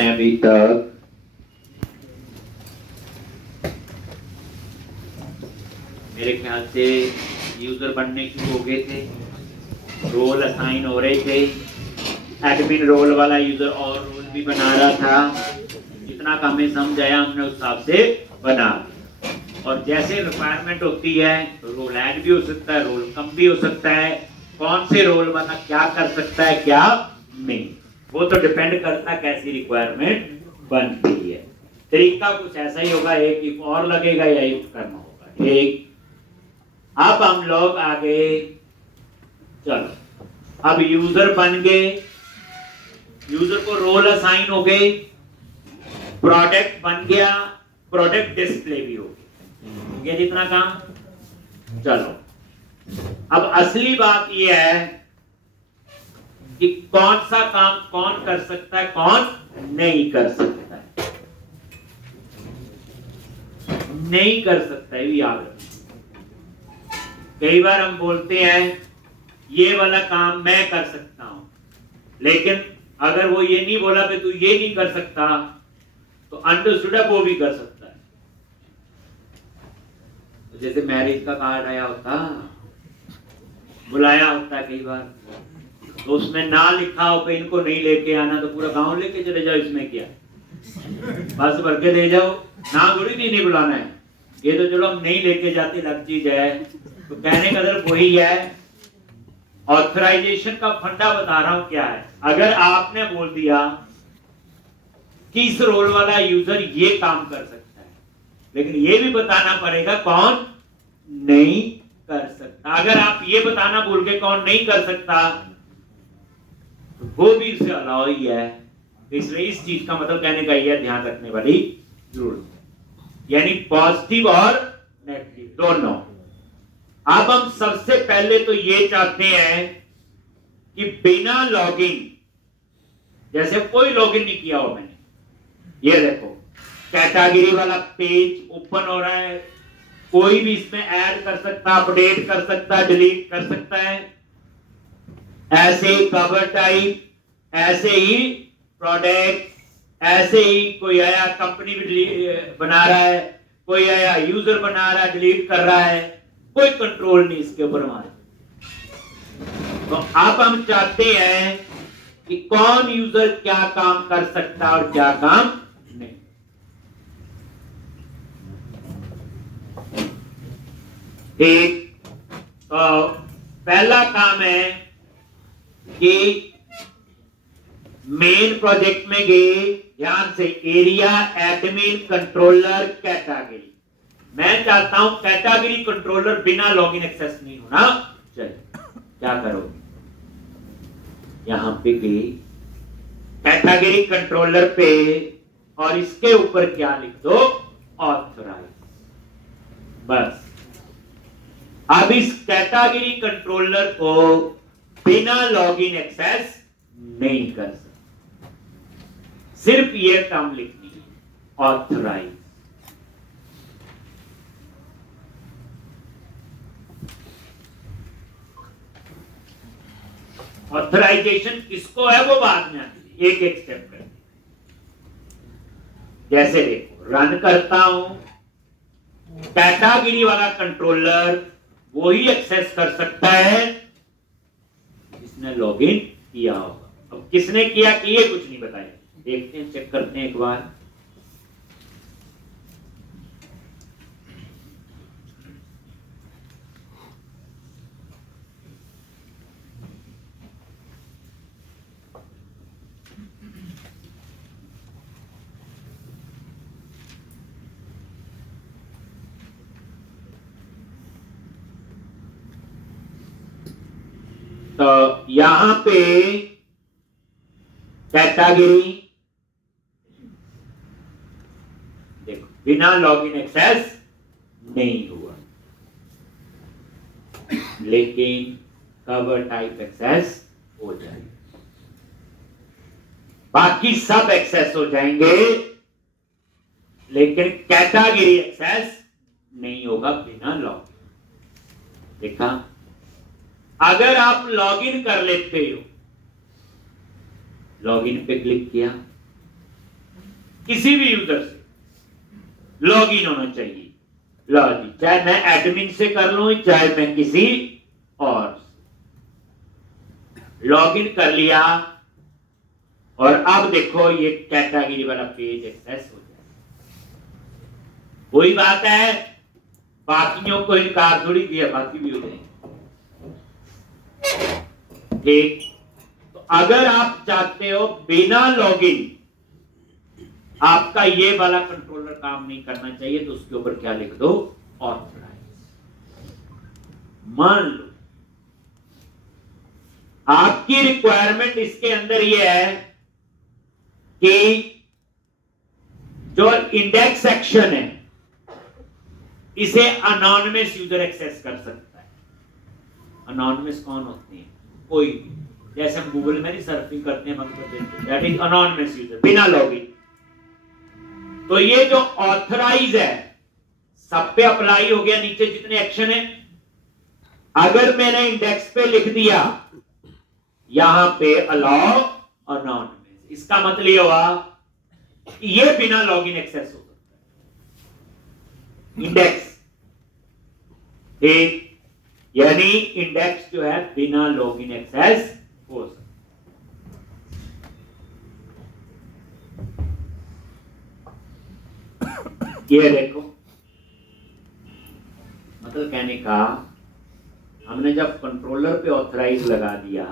आपने अभी तक मेरे ख्याल से यूजर बनने शुरू हो गए थे, रोल असाइन हो रहे थे, एडमिन रोल वाला यूजर और रोल भी बना रहा था। जितना का हमें समझ आया हमने उस हिसाब से बना, और जैसे रिक्वायरमेंट होती है रोल ऐड भी हो सकता है, रोल कम भी हो सकता है, कौन से रोल वाला क्या कर सकता है क्या नहीं, वो तो डिपेंड करता है कैसी रिक्वायरमेंट बनती है। तरीका कुछ ऐसा ही होगा, एक if और लगेगा या if करना होगा। ठीक, अब हम लोग आगे चलो, अब यूजर बन गए, यूजर को रोल असाइन हो गए, प्रोडक्ट बन गया, प्रोडक्ट डिस्प्ले भी हो गया, जितना काम। चलो अब असली बात यह है कि कौन सा काम कौन कर सकता है कौन नहीं कर सकता है, नहीं कर सकता है भी याद रखना। कई बार हम बोलते हैं ये वाला काम मैं कर सकता हूं, लेकिन अगर वो ये नहीं बोला कि तू ये नहीं कर सकता तो अंडरस्टूड है वो भी कर सकता है। तो जैसे मैरिज का कार्ड आया होता, बुलाया होता है कई बार, तो उसमें ना लिखा हो कि इनको नहीं लेके आना, तो पूरा गांव लेके चले जाओ, इसमें क्या बस भर के ले जाओ, ना थोड़ी नहीं बुलाना है। ये तो चलो हम नहीं लेके जाते अलग चीज है, तो कहने का मतलब वही है। ऑथराइजेशन का फंडा बता रहा हूं क्या है। अगर आपने बोल दिया कि इस रोल वाला यूजर ये काम कर सकता है, लेकिन ये भी बताना पड़ेगा कौन नहीं कर सकता। अगर आप ये बताना भूल के कौन नहीं कर सकता तो वो भी इससे अलाउ ही है। इसलिए इस चीज का मतलब कहने का यह ध्यान रखने वाली जरूरत, यानी पॉजिटिव और नेगेटिव दोनों। अब हम सबसे पहले तो ये चाहते हैं कि बिना लॉगिन, जैसे कोई लॉगिन नहीं किया हो मैंने, ये देखो कैटेगरी वाला पेज ओपन हो रहा है, कोई भी इसमें ऐड कर सकता, अपडेट कर सकता, डिलीट कर सकता है। ऐसे ही कवर टाइप, ऐसे ही प्रोडक्ट, ऐसे ही कोई आया कंपनी भी बना रहा है, कोई आया यूजर बना रहा है डिलीट कर रहा है, कोई कंट्रोल नहीं इसके ऊपर हमारे। तो अब हम चाहते हैं कि कौन यूजर क्या काम कर सकता है और क्या काम नहीं। ठीक, तो पहला काम है कि मेन प्रोजेक्ट में गए, ध्यान से, एरिया एडमिन कंट्रोलर कैटेगरी। मैं चाहता हूं कैटेगरी कंट्रोलर बिना लॉगिन एक्सेस नहीं होना चाहिए। क्या करोगे, यहां पे गए कैटेगरी कंट्रोलर पे, और इसके ऊपर क्या लिख दो, ऑथराइज। बस अब इस कैटेगरी कंट्रोलर को बिना लॉगिन एक्सेस नहीं कर सकते, सिर्फ ये टर्म लिखनी है, ऑथराइज। ऑथराइजेशन किसको है वो बाद में आती है, एक एक स्टेप करते। जैसे देखो रन करता हूं, कैटेगरी वाला कंट्रोलर वो ही एक्सेस कर सकता है जिसने लॉगिन किया होगा। अब किसने किया कि ये कुछ नहीं बताया, देखते हैं, चेक करते हैं एक बार। तो यहां पे कैटेगरी देखो बिना लॉगिन एक्सेस नहीं हुआ, लेकिन कवर टाइप एक्सेस हो जाएगा, बाकी सब एक्सेस हो जाएंगे, लेकिन कैटेगरी एक्सेस नहीं होगा बिना लॉगिन। देखा, अगर आप लॉगिन कर लेते हो, लॉगिन पे क्लिक किया, किसी भी यूजर से लॉग इन होना चाहिए। लो जी, चाहे मैं एडमिन से कर लूं चाहे मैं किसी और लॉग इन कर लिया, और अब देखो ये कैटेगरी वाला पेज एक्सेस हो जाए। वही बात है, बाकियों को इनकार थोड़ी दिया, बाकी भी हो जाएंगे। ठीक, तो अगर आप चाहते हो बिना लॉगिन आपका ये वाला कंट्रोलर काम नहीं करना चाहिए, तो उसके ऊपर क्या लिख दो, ऑथराइज। मान लो आपकी रिक्वायरमेंट इसके अंदर ये है कि जो इंडेक्स सेक्शन है इसे अनोनिमस यूजर एक्सेस कर सकता है। अनोनिमस कौन होते हैं? कोई भी, जैसे हम गूगल में नहीं सर्फिंग करते हैं, बंद कर देते हैं, दैट इज अनोनिमस यूजर, बिना लॉगिन। तो ये जो ऑथराइज है सब पे अप्लाई हो गया। नीचे जितने एक्शन है, अगर मैंने इंडेक्स पे लिख दिया यहां पे अलाउ अनोनिमस, इसका मतलब ये हुआ कि ये बिना लॉगिन एक्सेस हो सकता है इंडेक्स। ठीक, यानी इंडेक्स जो है बिना लॉगिन एक्सेस हो सकता है। ये देखो, मतलब कहने का, हमने जब कंट्रोलर पे ऑथराइज लगा दिया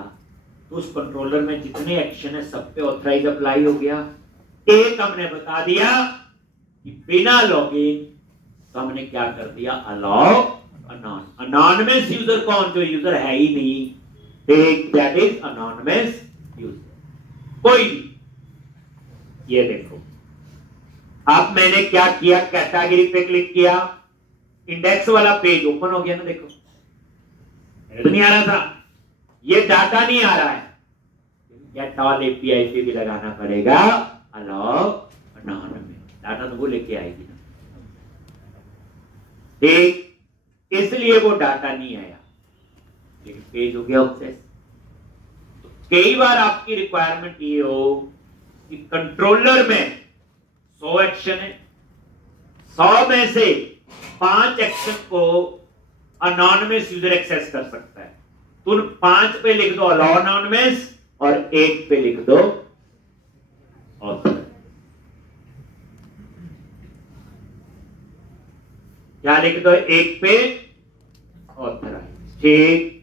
तो उस कंट्रोलर में जितने एक्शन है सब पे ऑथराइज अप्लाई हो गया। एक हमने बता दिया कि बिना लॉगिन, तो हमने क्या कर दिया, अलाउ अनोनिमस यूजर। कौन? जो यूजर है ही नहीं, दैट इज अनोनिमस यूजर, कोई भी। ये देखो, अब मैंने क्या किया, कैटेगरी पे क्लिक किया, इंडेक्स वाला पेज ओपन हो गया ना। देखो, तो नहीं आ रहा था, ये डाटा नहीं आ रहा है, गेट ऑल एपीआई पे भी लगाना पड़ेगा अलाउ अनोनिमस, डाटा तो वो लेके आएगी ना। ठीक, इसलिए वो डाटा नहीं आया, लेकिन पेज हो गया एक्सेस। तो कई बार आपकी रिक्वायरमेंट ये हो कि कंट्रोलर में 100 एक्शन है, 100 में से 5 एक्शन को अनोनिमस यूजर एक्सेस कर सकता है, तो उन 5 पे लिख दो अलाउ अनोनिमस और 1 पे लिख दो ऑथराइज। क्या लिख दो? 1 पे ऑथराइज। ठीक,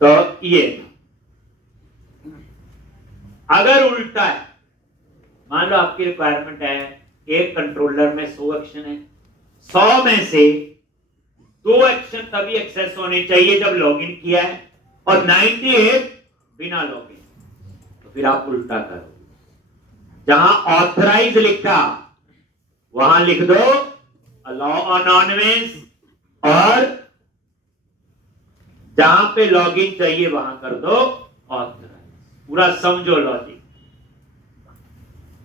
तो ये अगर उल्टा है, मान लो आपकी रिक्वायरमेंट है एक कंट्रोलर में 100 एक्शन है, 100 में से 2 एक्शन तभी एक्सेस होने चाहिए जब लॉगिन किया है, और 98 बिना लॉगिन। तो फिर आप उल्टा करो, जहां ऑथराइज लिखा वहां लिख दो अलाउ अनोनिमस, और जहां पे लॉगिन चाहिए वहां कर दो ऑथराइज। पूरा समझो लॉजिक।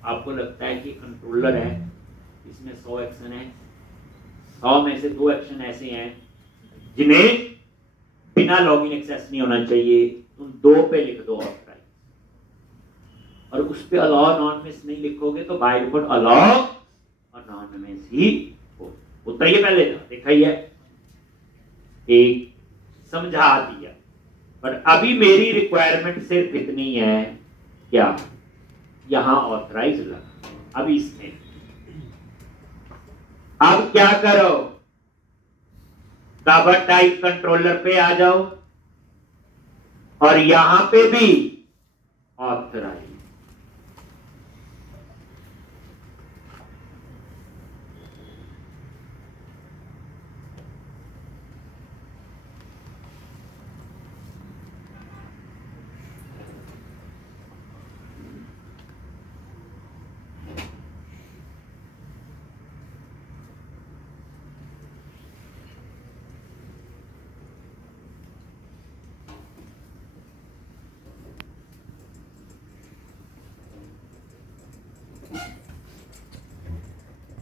आपको लगता है कि कंट्रोलर है, इसमें 100 एक्शन है, 100 में से 2 एक्शन ऐसे हैं जिन्हें बिना लॉगिन एक्सेस नहीं होना चाहिए, तुम 2 पे लिख दो ऑथराइज, और उस पे अलाउ अनोनिमस नहीं लिखोगे तो बाय डिफॉल्ट अलाउ अनोनिमस ही होता ही है। पहले देखा ही है, एक समझा दिया। पर अभी मेरी रिक्वायरमेंट सिर्फ इतनी है, क्या यहां ऑथराइज लगा, अब इसमें अब क्या करो, कवर टाइप कंट्रोलर पे आ जाओ और यहां पे भी ऑथराइज।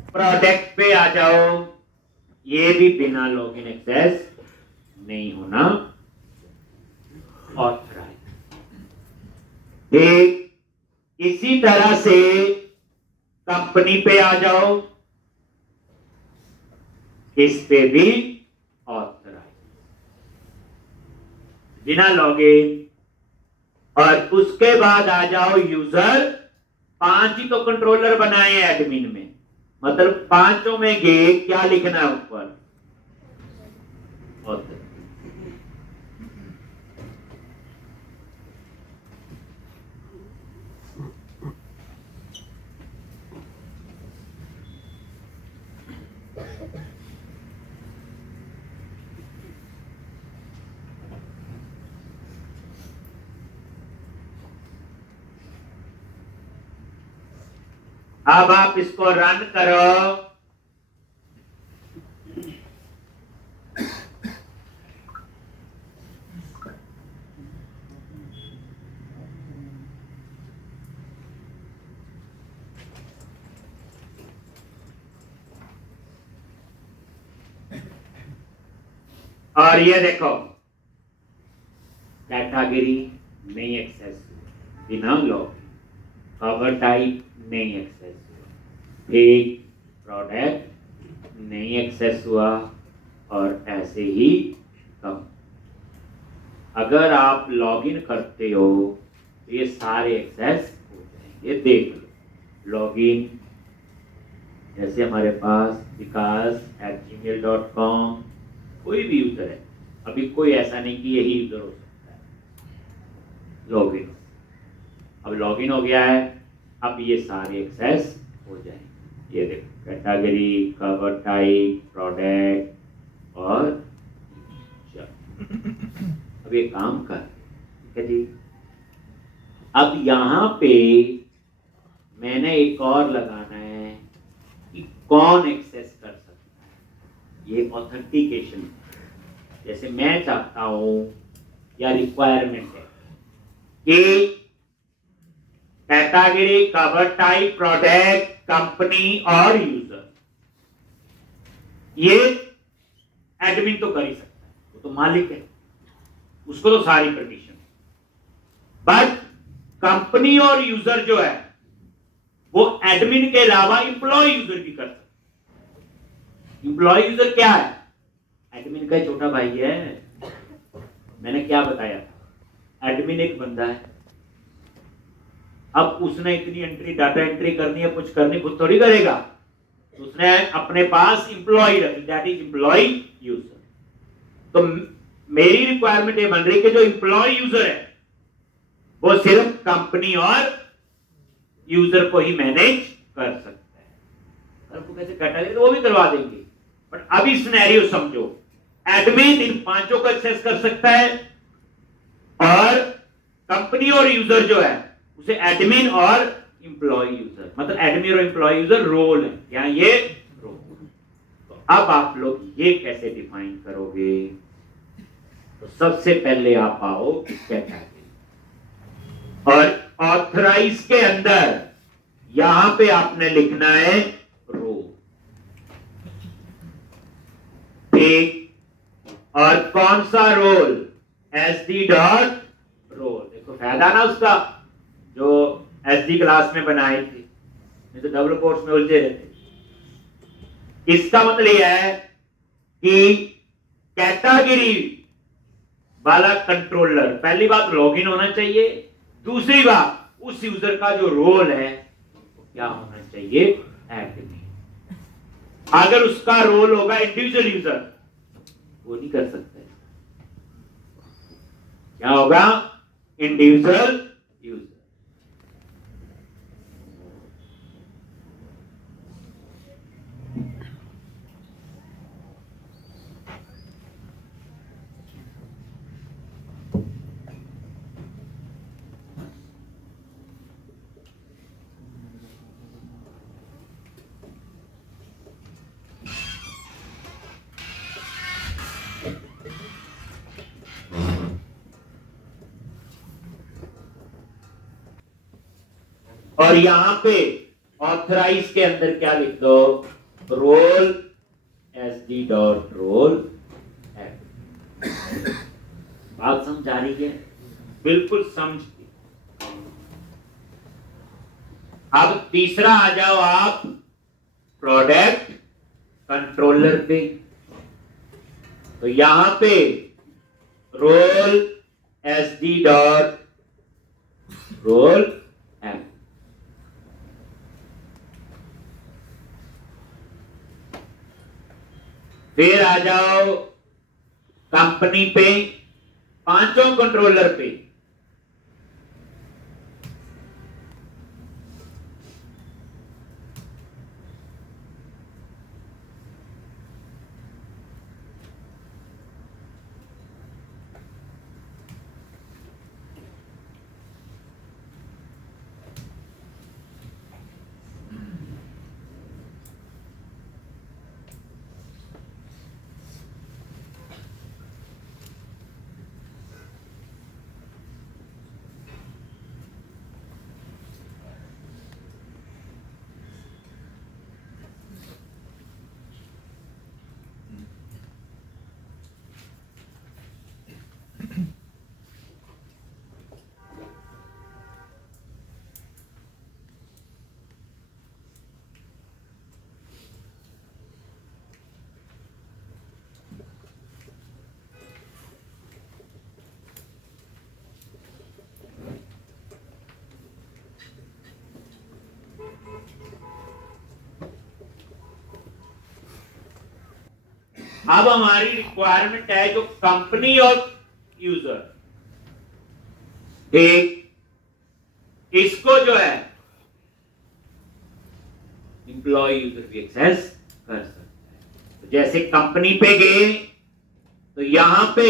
प्रोडक्ट पे आ जाओ, ये भी बिना लॉगिन एक्सेस नहीं होना ऑथराइज। ठीक इसी तरह से कंपनी पे आ जाओ, इस पे भी ऑथराइज बिना लॉगिन। और उसके बाद आ जाओ यूजर, 5 ही तो कंट्रोलर बनाए हैं एडमिन में, मतलब पांचों में गए क्या लिखना है ऊपर, ऑथर। अब आप इसको रन करो। और ये देखो कैटेगरी नहीं एक्सेस बिना लॉग, कवर टाइप नहीं एक्सेस हुआ, एक प्रोडक्ट नहीं एक्सेस हुआ, और ऐसे ही कम। अगर आप लॉगिन करते हो तो ये सारे एक्सेस हो जाएंगे। देख लो लॉगिन, जैसे हमारे पास vikas@gmail.com, कोई भी यूजर है, अभी कोई ऐसा नहीं कि यही यूजर हो सकता है। लॉगिन, अब लॉगिन हो गया है, अब ये सारे एक्सेस हो जाएंगे। ये देखो कैटेगरी, कवर टाइप, प्रोडक्ट और अब ये काम कर, ठीक है जी। अब यहां पे मैंने एक और लगाना है कि कौन एक्सेस कर सकता है, ये ऑथेंटिकेशन। जैसे मैं चाहता हूं या रिक्वायरमेंट है कि category, cover type, product, company और यूजर, ये एडमिन तो कर ही सकता है, वो तो मालिक है, उसको तो सारी परमिशन। बट कंपनी और यूजर जो है वो एडमिन के अलावा इंप्लॉय यूजर भी कर सकता है। इंप्लॉय यूजर क्या है? एडमिन का छोटा भाई है। मैंने क्या बताया था, एडमिन एक बंदा है, अब उसने इतनी एंट्री, डाटा एंट्री करनी है, कुछ करनी खुद थोड़ी करेगा, तो उसने अपने पास इंप्लॉय रखी, दैट इज इंप्लॉय यूजर। तो मेरी रिक्वायरमेंट ये बन रही कि जो इंप्लॉय यूजर है वो सिर्फ कंपनी और यूजर को ही मैनेज कर सकता है। आपको कैसे कैटेगरी तो वो भी करवा देंगे, बट अभी सिनेरियो समझो, एडमिन इन पांचों को एक्सेस कर सकता है, और कंपनी और यूजर जो है उसे एडमिन और इंप्लॉय यूजर, मतलब एडमिन और इंप्लॉय यूजर रोल है, यहां ये रोल। तो अब आप लोग ये कैसे डिफाइन करोगे? तो सबसे पहले आप आओ कैटेगरी, और ऑथराइज के अंदर यहां पे आपने लिखना है रोल, ठीक। और कौन सा रोल? SD dot roll. देखो फायदा ना उसका, जो SD क्लास में बनाए थे, नहीं तो डबल कोर्स में उलझे रहते। इसका मतलब यह है कि कैटेगरी वाला कंट्रोलर, पहली बात लॉगिन होना चाहिए, दूसरी बात उस यूजर का जो रोल है क्या होना चाहिए? एडमिन। अगर उसका रोल होगा इंडिविजुअल यूजर, वो नहीं कर सकता है। क्या होगा? Individual user. और यहां पे ऑथराइज के अंदर क्या लिख दो, role SD dot role F. बात समझ आ रही है, बिल्कुल समझ। अब तीसरा आ जाओ आप प्रोडक्ट कंट्रोलर पे। तो यहां पे role SD dot role F. फिर आ जाओ कंपनी पे, पांचों कंट्रोलर पे। अब हमारी रिक्वायरमेंट है जो कंपनी और यूजर, ठीक, इसको जो है एम्प्लॉय यूजर भी एक्सेस कर सकता है। तो जैसे कंपनी पे गए तो यहां पे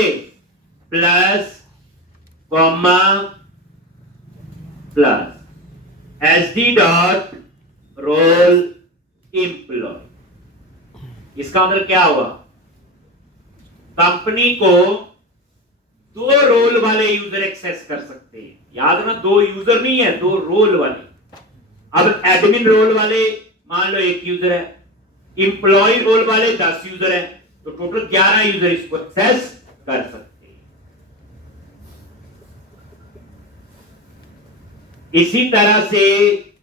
plus comma plus SD dot role employ. इसका मतलब क्या हुआ, कंपनी को दो रोल वाले यूजर एक्सेस कर सकते हैं। याद ना, दो यूजर नहीं है, दो रोल वाले। अब एडमिन रोल वाले मान लो 1 यूजर है, इंप्लॉय रोल वाले 10 यूजर है, तो टोटल 11 यूजर इसको एक्सेस कर सकते हैं। इसी तरह से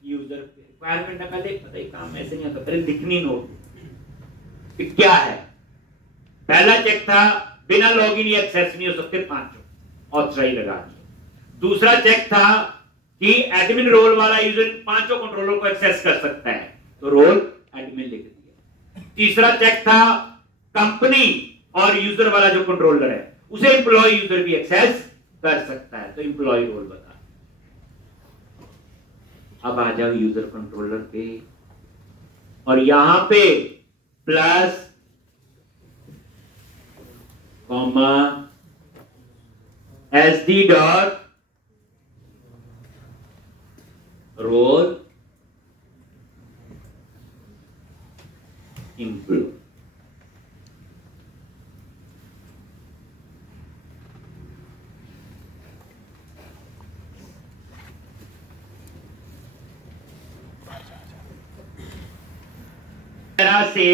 यूजर रिक्वायरमेंट का पहले पता ही काम ऐसे नहीं होता, पहले लिखनी नोट क्या है। पहला चेक था बिना लॉगिन या एक्सेस नहीं हो सकते पांचों, ऑथराइज लगा दिया। दूसरा चेक था कि एडमिन रोल वाला यूजर पांचों कंट्रोलर को एक्सेस कर सकता है, तो रोल एडमिन लिख दिया। तीसरा चेक था कंपनी और यूजर वाला जो कंट्रोलर है उसे एम्प्लॉय यूजर भी एक्सेस कर सकता है, तो एम्प्लॉय रोल बता। अब आ जाओ यूजर कंट्रोलर पे, और यहां पे plus comma SD dot role employ. तरह से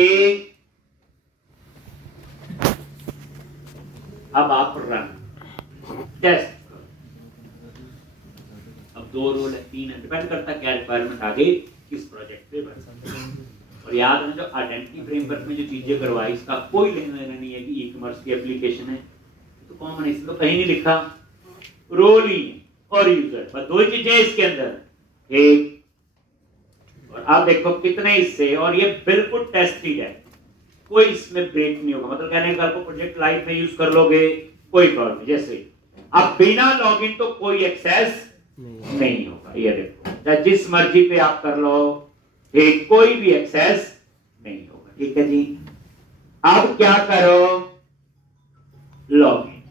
अब आप रन टेस्ट। अब 2 रोल है, 3 है, डिपेंड करता है क्या रिक्वायरमेंट आगे किस प्रोजेक्ट पे बन। और याद है जो आइडेंटिटी फ्रेमवर्क में जो चीजें करवाई, इसका कोई लेना देना नहीं है कि ई कॉमर्स की एप्लीकेशन है, तो कॉमन है, इसमें तो कहीं नहीं लिखा रोल ही और यूजर, बस 2 चीजें इसके अंदर। एक और आप देखो कितने हिस्से, और ये बिल्कुल टेस्टेड है, कोई इसमें ब्रेक नहीं होगा। मतलब कहने का आपको प्रोजेक्ट लाइफ में यूज कर लोगे कोई प्रॉब्लम नहीं। जैसे अब बिना लॉगिन तो कोई एक्सेस नहीं होगा, ये देखो जिस मर्जी पे आप कर लो, एक कोई भी एक्सेस नहीं होगा। ठीक है जी, अब क्या करो, लॉगिन।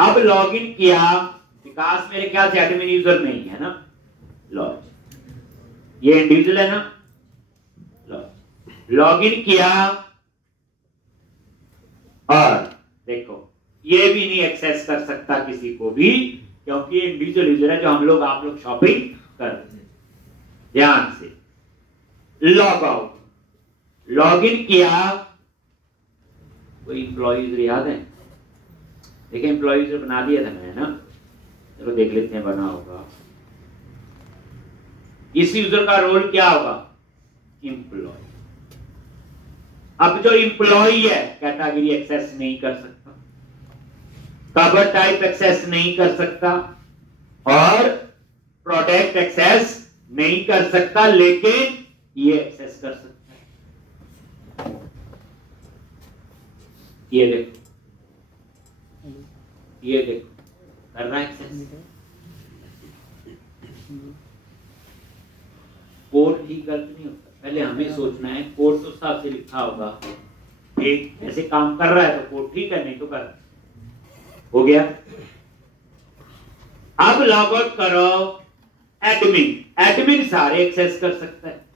अब लॉगिन किया, विकास मेरे ख्याल से एडमिन यूजर नहीं है ना, लॉगिन ये इंडिविजुअल है ना, लॉगिन किया और देखो ये भी नहीं एक्सेस कर सकता किसी को भी, क्योंकि इंडिविजुअल यूजर है जो हम लोग आप लोग शॉपिंग कर रहे हैं। ध्यान से लॉग आउट, लॉग इन किया। कोई एम्प्लॉय यूजर याद है? देखिए एम्प्लॉय यूजर बना दिया था मैंने ना, चलो देख लेते हैं बना होगा। इस यूजर का रोल क्या होगा? एम्प्लॉय। अब जो एम्प्लॉय है कैटेगरी एक्सेस नहीं कर सकता, कवर टाइप एक्सेस नहीं कर सकता और प्रोडक्ट एक्सेस नहीं कर सकता, लेकिन ये एक्सेस कर सकता है। ये देखो, ये देखो कर रहा है एक्सेस। कोड ही गलत नहीं होता, पहले हमें सोचना है कोड तो साफ से लिखा होगा, एक ऐसे काम कर रहा है तो कोड ठीक है, नहीं तो कर हो गया। अब लॉग आउट करो एडमिन, एडमिन सारे एक्सेस कर सकता है।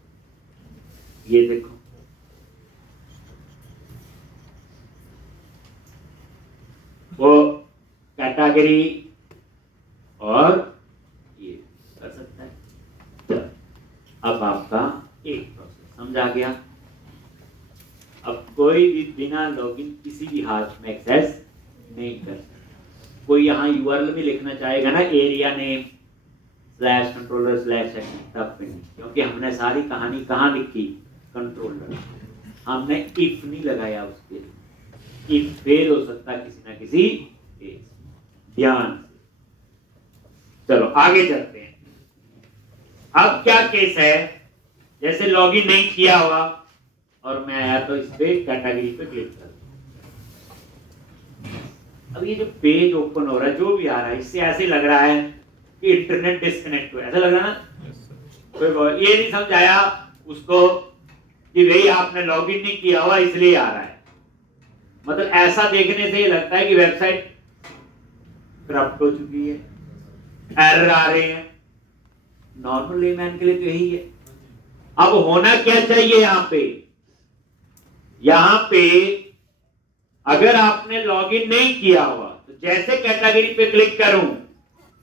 ये देखो वो कैटेगरी और ये कर सकता है। तो अब आपका एक प्रोसेस समझ आ गया। अब कोई भी बिना लॉगिन किसी भी हाथ में एक्सेस नहीं कर सकता। कोई यहाँ यूआरएल में लिखना चाहेगा ना area name slash controller slash तब नहीं, क्योंकि हमने सारी कहानी कहाँ लिखी? कंट्रोलर। हमने इफ नहीं लगाया उसके लिए, इफ फेल हो सकता है किसी ना किसी केस। ध्यान से चलो आगे चलते हैं। अब क्या केस है, जैसे लॉगिन नहीं किया हुआ और मैं आया तो इस पे कैटेगरी पे क्लिक कर। अब ये जो पेज ओपन हो रहा है, जो भी आ रहा है, इससे ऐसे लग रहा है कि इंटरनेट डिस्कनेक्ट हुआ, ऐसा लग रहा है ना। ये नहीं समझ आया उसको कि भाई आपने लॉगिन नहीं किया हुआ इसलिए आ रहा है। मतलब ऐसा देखने से ये लगता है कि वेबसाइट करप्ट हो चुकी है, एरर आ रहे हैं। नॉर्मल लेमैन के लिए तो यही है। अब होना क्या चाहिए यहाँ पे? यहाँ पे अगर आपने लॉगिन नहीं किया हुआ तो जैसे कैटेगरी पे क्लिक करूं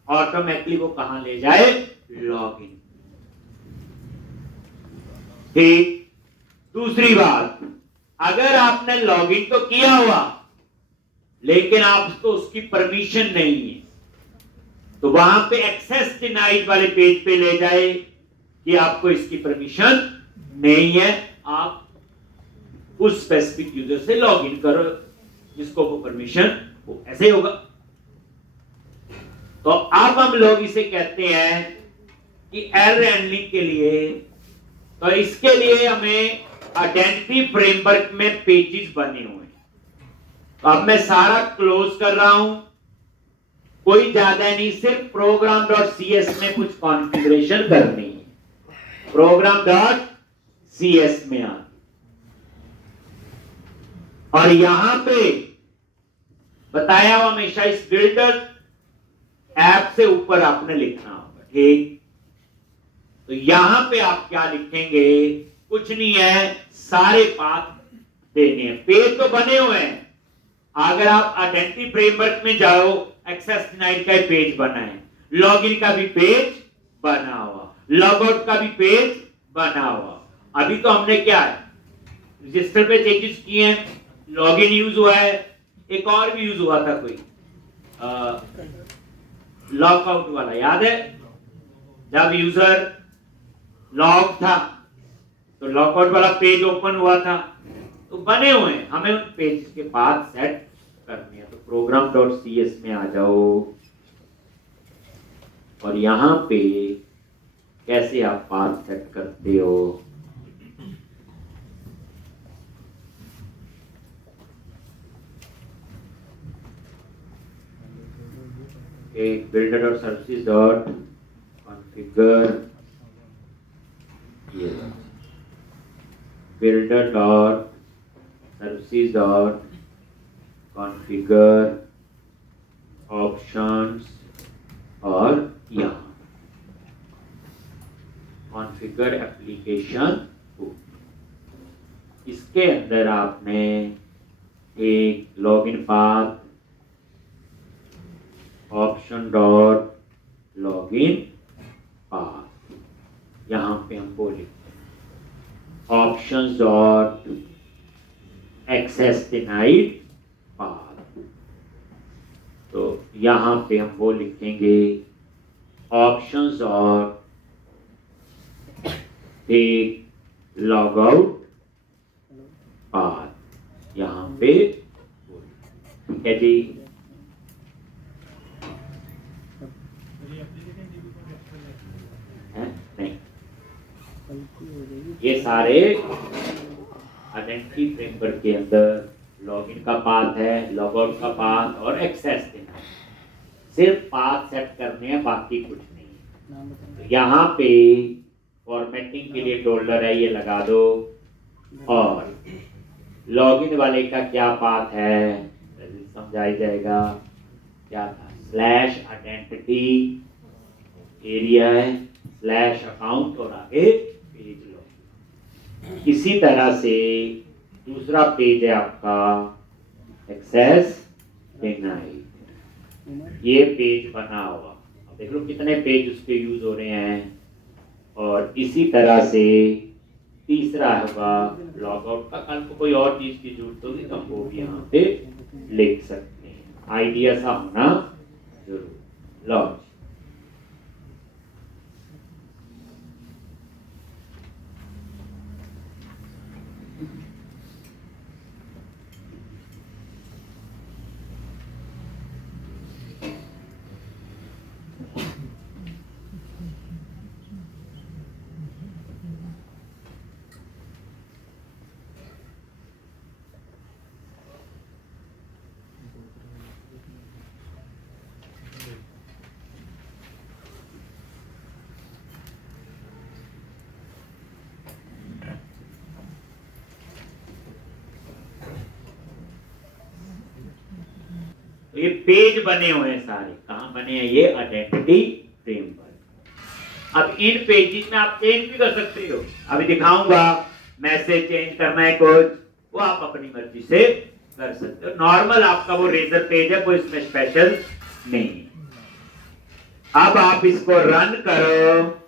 ऑटोमेटिकली वो कहां ले जाए? लॉगिन। ठीक। दूसरी बात, अगर आपने लॉगिन तो किया हुआ लेकिन आपको उसकी परमिशन नहीं है, तो वहां पे एक्सेस डिनाइड वाले पेज पे ले जाए कि आपको इसकी परमिशन नहीं है, आप उस स्पेसिफिक यूजर से लॉगिन करो जिसको वो परमिशन हो। ऐसे होगा। तो अब हम लोग इसे कहते हैं कि एरर हैंडलिंग के लिए, तो इसके लिए हमें आइडेंटिटी फ्रेमवर्क में पेजेस बने हुए हैं। तो अब मैं सारा क्लोज कर रहा हूं, कोई ज्यादा नहीं, सिर्फ program.cs में कुछ कॉन्फ़िगरेशन करनी है। program.cs में आ, और यहां पे बताया हुआ हमेशा इस बिल्डर ऐप से ऊपर आपने लिखना होगा। ठीक। तो यहां पे आप क्या लिखेंगे? कुछ नहीं है, सारे पाथ देने हैं। पेज तो बने हुए हैं। अगर आप आइडेंटिटी फ्रेमवर्क में जाओ, एक्सेस डिनाइड का पेज बना है, लॉगिन का भी पेज बना हुआ, लॉगआउट का भी पेज बना हुआ। अभी तो हमने क्या है, रजिस्टर पे चेंजेस किए हैं, लॉगिन यूज हुआ है, एक और भी यूज हुआ था कोई लॉकआउट वाला, याद है? जब यूजर लॉग था तो लॉकआउट वाला पेज ओपन हुआ था। तो बने हुए हैं, हमें उन पेज के पाथ सेट करने हैं। तो program.cs में आ जाओ और यहां पे कैसे आप पाथ सेट करते हो? एक builder.services.configure, ये builder.services.configure ऑप्शंस, और यहां कॉन्फ़िगर एप्लीकेशन। इसके अंदर आपने एक login path option dot login path, यहां पे हम वो लिखते हैं। ऑप्शंस और एक्सेस डिनाइड पाथ। तो यहां पे हम वो लिखेंगे ऑप्शंस और टेक लॉग आउट पाथ। यहां पे ठीक है जी। नहीं, ये सारे आइडेंटिटी फ्रेमवर्क के अंदर लॉगिन का पाथ है, लॉगआउट का पाथ और एक्सेस देना है। सिर्फ पाथ सेट करने हैं, बाकी कुछ नहीं है। तो यहाँ पे फॉर्मेटिंग के लिए डॉलर है, ये लगा दो। और लॉगिन वाले का क्या पाथ है समझाई जाएगा। क्या था, स्लैश आइडेंटिटी एरिया है, स्लैश अकाउंट और आगे पेज लॉगिन। इसी तरह से दूसरा पेज है आपका एक्सेस डिनाइड। ये पेज बना हुआ, अब देख लो कितने पेज उसके यूज हो रहे हैं। और इसी तरह से तीसरा होगा लॉग आउट का। कल को कोई और चीज की जरूरत होगी तो हम वो भी यहाँ पे लिख सकते हैं। आइडिया सा होना जरूर। लॉग ये पेज बने हुए हैं सारे। कहां बने हैं ये आइडेंटिटी फ्रेमवर्क। अब इन पेजेस में आप चेंज भी कर सकते हो। अभी दिखाऊंगा, मैसेज चेंज करना है कुछ, वो आप अपनी मर्जी से कर सकते हो। नॉर्मल आपका वो रेजर पेज है, वो इसमें स्पेशल नहीं है। अब आप इसको रन करो।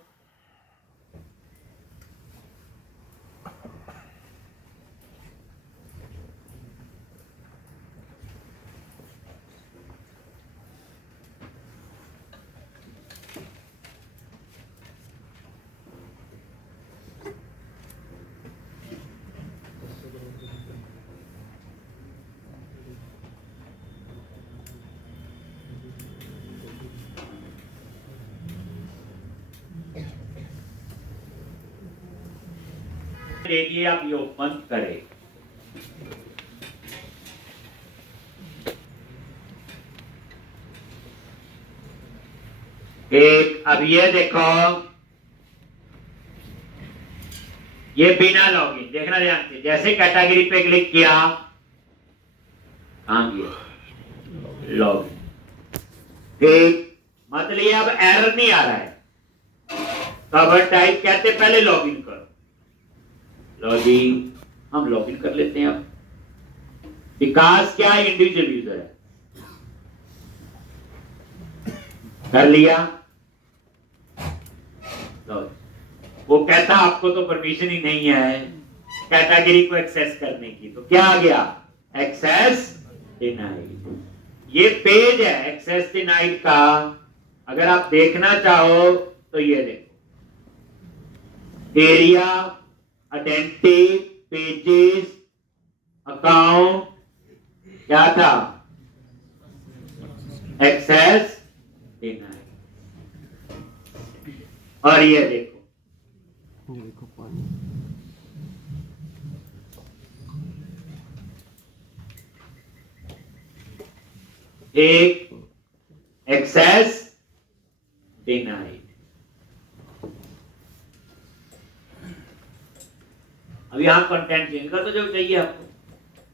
देखिए आप ये ओपन करें। एक अब ये देखो, ये बिना लॉगिन, देखना ध्यान से। जैसे कैटेगरी पे क्लिक किया, कहां गया लॉगिन। ठीक, मतलब ये अब एरर नहीं आ रहा है। कवर टाइप कहते पहले लॉगिन करो। लॉगिन, हम लॉगिन कर लेते हैं। अब विकास क्या है, इंडिविजुअल यूजर है, कर लिया। वो कहता आपको तो परमिशन ही नहीं है कैटेगरी को एक्सेस करने की, तो क्या आ गया, एक्सेस डिनाइड। ये पेज है एक्सेस डिनाइड का। अगर आप देखना चाहो तो ये देखो, एरिया, आइडेंटिटी, पेजेस, अकाउंट, क्या था, एक्सेस डिनाइड। और ये देखो, एक एक्सेस डिनाइड। अब यहां कंटेंट चेंज कर दो जो चाहिए आपको।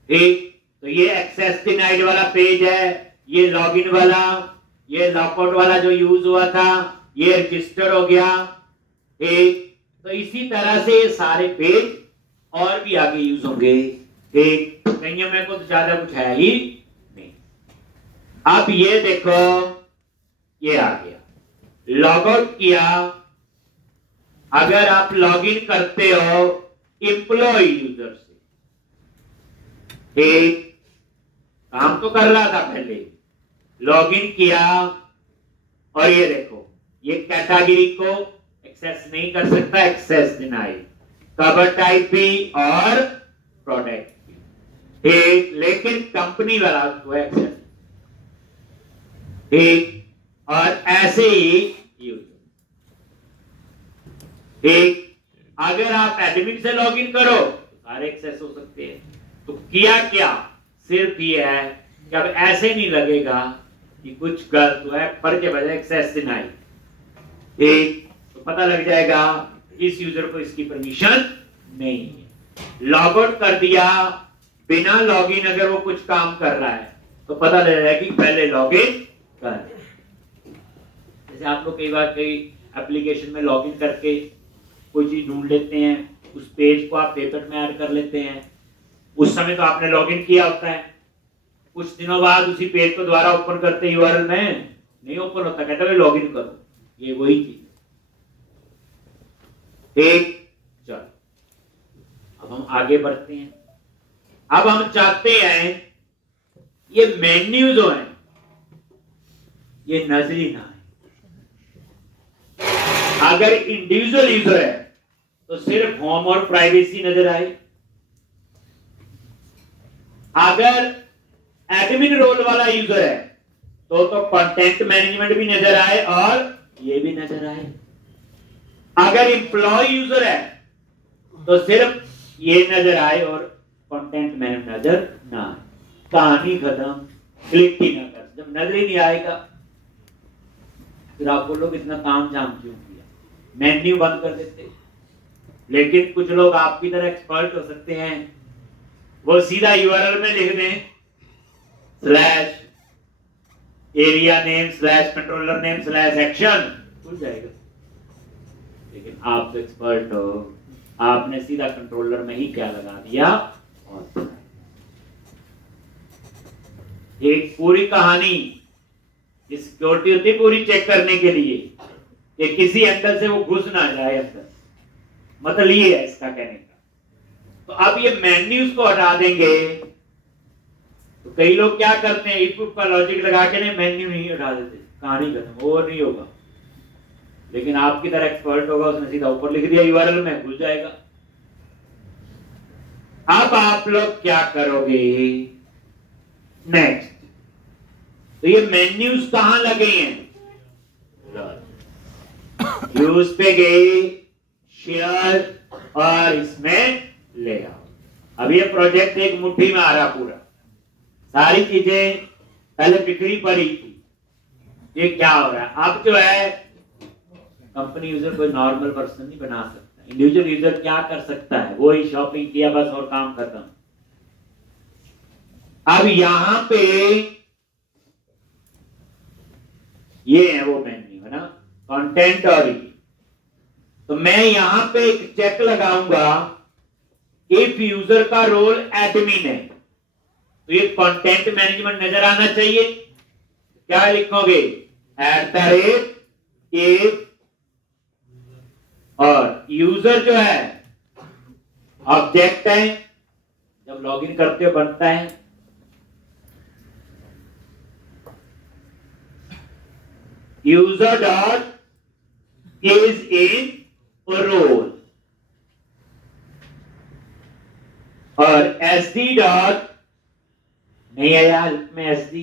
ठीक, तो ये एक्सेस डिनाइड वाला पेज है, ये लॉगिन वाला, ये लॉकआउट वाला जो यूज हुआ था, ये रजिस्टर हो गया। ठीक, तो इसी तरह से ये सारे पेज और भी आगे यूज होंगे। ठीक, कहीं में कुछ ज्यादा कुछ है ही नहीं। अब ये देखो, ये आ गया, लॉग आउट किया। अगर आप लॉगिन करते हो एम्प्लॉय यूजर से। ठीक, काम तो कर रहा था पहले, लॉगिन किया और ये देखो ये कैटेगरी को एक्सेस नहीं कर सकता, एक्सेस डिनाई, कवर टाइप भी और प्रोडक्ट भी। ठीक, लेकिन कंपनी वाला उसको एक्सेस। ठीक, और ऐसे ही यूजर। ठीक, अगर आप एडमिन से लॉगिन करो तो सारे एक्सेस हो सकते हैं। तो किया क्या, सिर्फ ये है कि अब ऐसे नहीं लगेगा कि कुछ गलत हुआ है, पर के बजाय एक्सेस डिनाई। ठीक, तो पता लग जाएगा इस यूजर को इसकी परमिशन नहीं है। लॉग आउट कर दिया बिना लॉगिन, अगर वो कुछ काम कर रहा है तो पता लग जाएगा कि पहले लॉगिन कर। जैसे आप लोग कई बार कई एप्लीकेशन में लॉगिन करके कोई चीज ढूंढ लेते हैं, उस पेज को आप पेपर में ऐड कर लेते हैं, उस समय तो आपने लॉगिन किया होता है, कुछ दिनों बाद उसी पेज को दोबारा ओपन करते यूआरएल में नहीं ओपन होता, कहता है लॉगिन करो। ये वही चीज। ठीक, चलो अब हम आगे बढ़ते हैं। अब हम चाहते हैं ये मेन्यू जो है ये नजरी ना आए। अगर इंडिविजुअल यूजर है तो सिर्फ होम और प्राइवेसी नजर आए। अगर एडमिन रोल वाला यूजर है तो कंटेंट मैनेजमेंट भी नजर आए और ये भी नजर आए। अगर एम्प्लॉय यूजर है तो सिर्फ ये नजर आए और कंटेंट मैनेजमेंट नजर ना आए। कहानी खत्म, क्लिक ही ना कर। जब नजर ही नहीं आएगा फिर आप बोलोगे इतना काम जाम क्यों किया, मेन्यू बंद कर देते। लेकिन कुछ लोग आपकी तरह एक्सपर्ट हो सकते हैं, वो सीधा यूआरएल में लिख दें slash area name slash controller name slash action, खुल जाएगा। लेकिन आप तो एक्सपर्ट हो, आपने सीधा कंट्रोलर में ही क्या लगा दिया। और एक पूरी कहानी सिक्योरिटी होती है पूरी चेक करने के लिए कि किसी एंगल से वो घुस ना जाए अंदर, मतलब ये है इसका कहने का। तो अब ये मेन्यूज को हटा देंगे तो कई लोग क्या करते हैं, इफ का लॉजिक लगा के नहीं मेन्यू नहीं हटा देते, कहानी खत्म, और नहीं होगा। लेकिन आपकी तरह एक्सपर्ट होगा, उसने सीधा ऊपर लिख दिया यूआरएल में, घुस जाएगा। अब आप लोग क्या करोगे नेक्स्ट, तो ये मेन्यूज कहां लगे हैं, यूज पे गए, शेयर और इसमें ले आओ। अब ये प्रोजेक्ट एक मुट्ठी में आ रहा पूरा, सारी चीजें पहले बिखरी पड़ी थी, ये क्या हो रहा है। अब जो है कंपनी यूजर कोई नॉर्मल पर्सन नहीं बना सकता, इंडिविजुअल यूजर क्या कर सकता है, वो ही शॉपिंग किया बस और काम खत्म। अब यहां पे ये है वो मेन्यू है ना, कंटेंट और ये। तो मैं यहां पे एक चेक लगाऊंगा, इफ यूजर का रोल एडमिन है तो ये कंटेंट मैनेजमेंट नजर आना चाहिए। क्या लिखोगे, @ और यूजर जो है ऑब्जेक्ट है, जब लॉगिन करते हो बनता है। User dot is in role और एसडी डॉट नहीं आया में एसडी,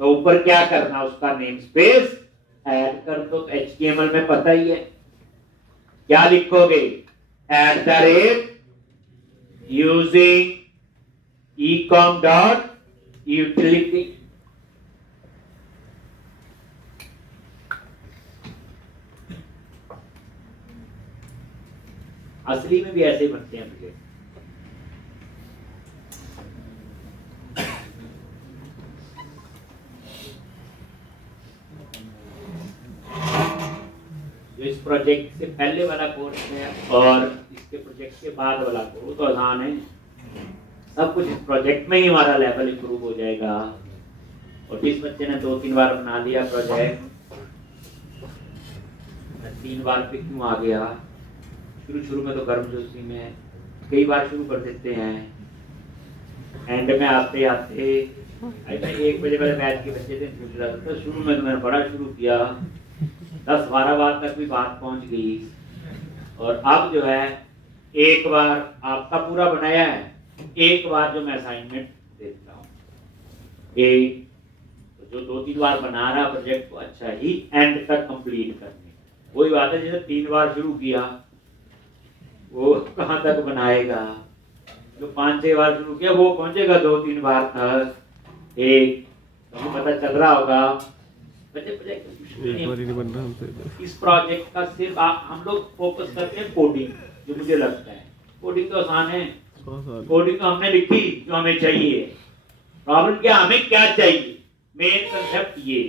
तो ऊपर क्या करना, उसका नेम स्पेस ऐड कर दो। तो एचटीएमएल में पता ही है क्या लिखोगे, @ यूजिंग ecom डॉट यूटिलिटी। असली में भी ऐसे बनते हैं प्रोजेक्ट। जो इस प्रोजेक्ट से पहले वाला कोर्स है और इसके प्रोजेक्ट के बाद वाला कोर्स तो आसान है, सब कुछ इस प्रोजेक्ट में ही हमारा लेवल इंप्रूव हो जाएगा। और इस बच्चे ने 2-3 बार बना लिया प्रोजेक्ट, 3 बार पे क्यों आ गया, शुरू में तो गर्मजोशी में कई बार शुरू कर देते हैं, एंड में आते आते 1 बजे वाले मैच के बच्चे थे, पूछ रहा था तो शुरू में तो मैंने बड़ा शुरू किया, 10-12 बार तक भी बात पहुंच गई, और अब जो है एक बार आपका पूरा बनाया है, एक बार जो मैं असाइनमेंट देता हूँ, एक तो जो 2-3 बार बना रहा प्रोजेक्ट को अच्छा ही एंड तक कंप्लीट करने, वही बात है जैसे 3 बार शुरू किया वो कहाँ तक बनाएगा, जो 5-6 बार शुरू किया वो पहुंचेगा 2-3 बार तक, एक तो पता चल रहा होगा। इस प्रोजेक्ट का सिर्फ हम लोग फोकस करते हैं कोडिंग, जो मुझे लगता है कोडिंग तो आसान है, कोडिंग तो हमने लिखी जो हमें चाहिए, प्रॉब्लम क्या हमें क्या चाहिए, मेन कंसेप्ट ये।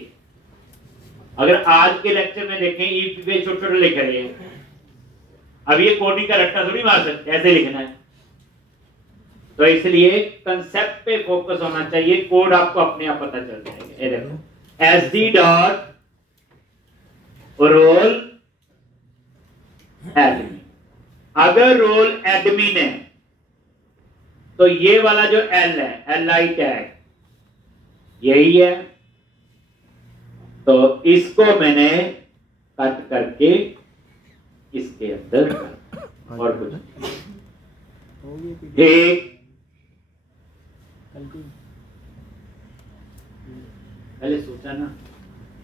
अगर आज के लेक्चर में देखें ई पे छोटे छोटे लिख रहे हैं, अब ये कोडिंग का रट्टा थोड़ी मार सकते, ऐसे लिखना है, तो इसलिए कंसेप्ट पे फोकस होना चाहिए, कोड आपको अपने आप पता चल जाएगा। ये देखो SD डॉट रोल एडमिन, अगर रोल एडमिन है तो ये वाला जो L है LI टैग यही है, तो इसको मैंने कट करके इसके अंदर और कुछ एक पहले सोचा ना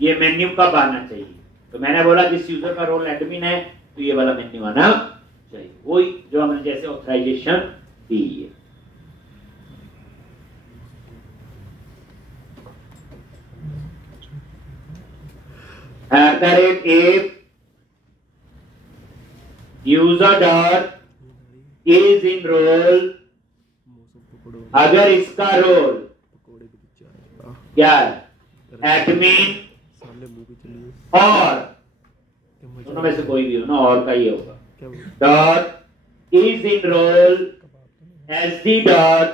ये मेन्यू कब आना चाहिए, तो मैंने बोला जिस यूजर का रोल एडमिन है तो ये वाला मेन्यू आना चाहिए, वही जो हमने जैसे ऑथराइजेशन दी है। @ User dot is in role, अगर इसका रोल क्या है एडमिन और दोनों में से कोई भी हो ना, और का ये होगा, dot is in role SD dot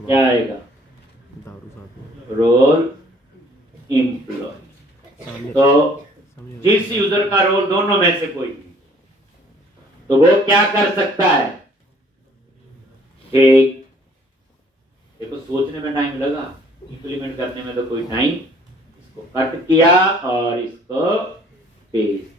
क्या आएगा रोल एम्प्लॉय, तो जिस यूजर का रोल दोनों में से कोई भी, तो वो क्या कर सकता है, एक देखो सोचने में टाइम लगा, इंप्लीमेंट करने में तो कोई टाइम, इसको कट किया और इसको पेस्ट,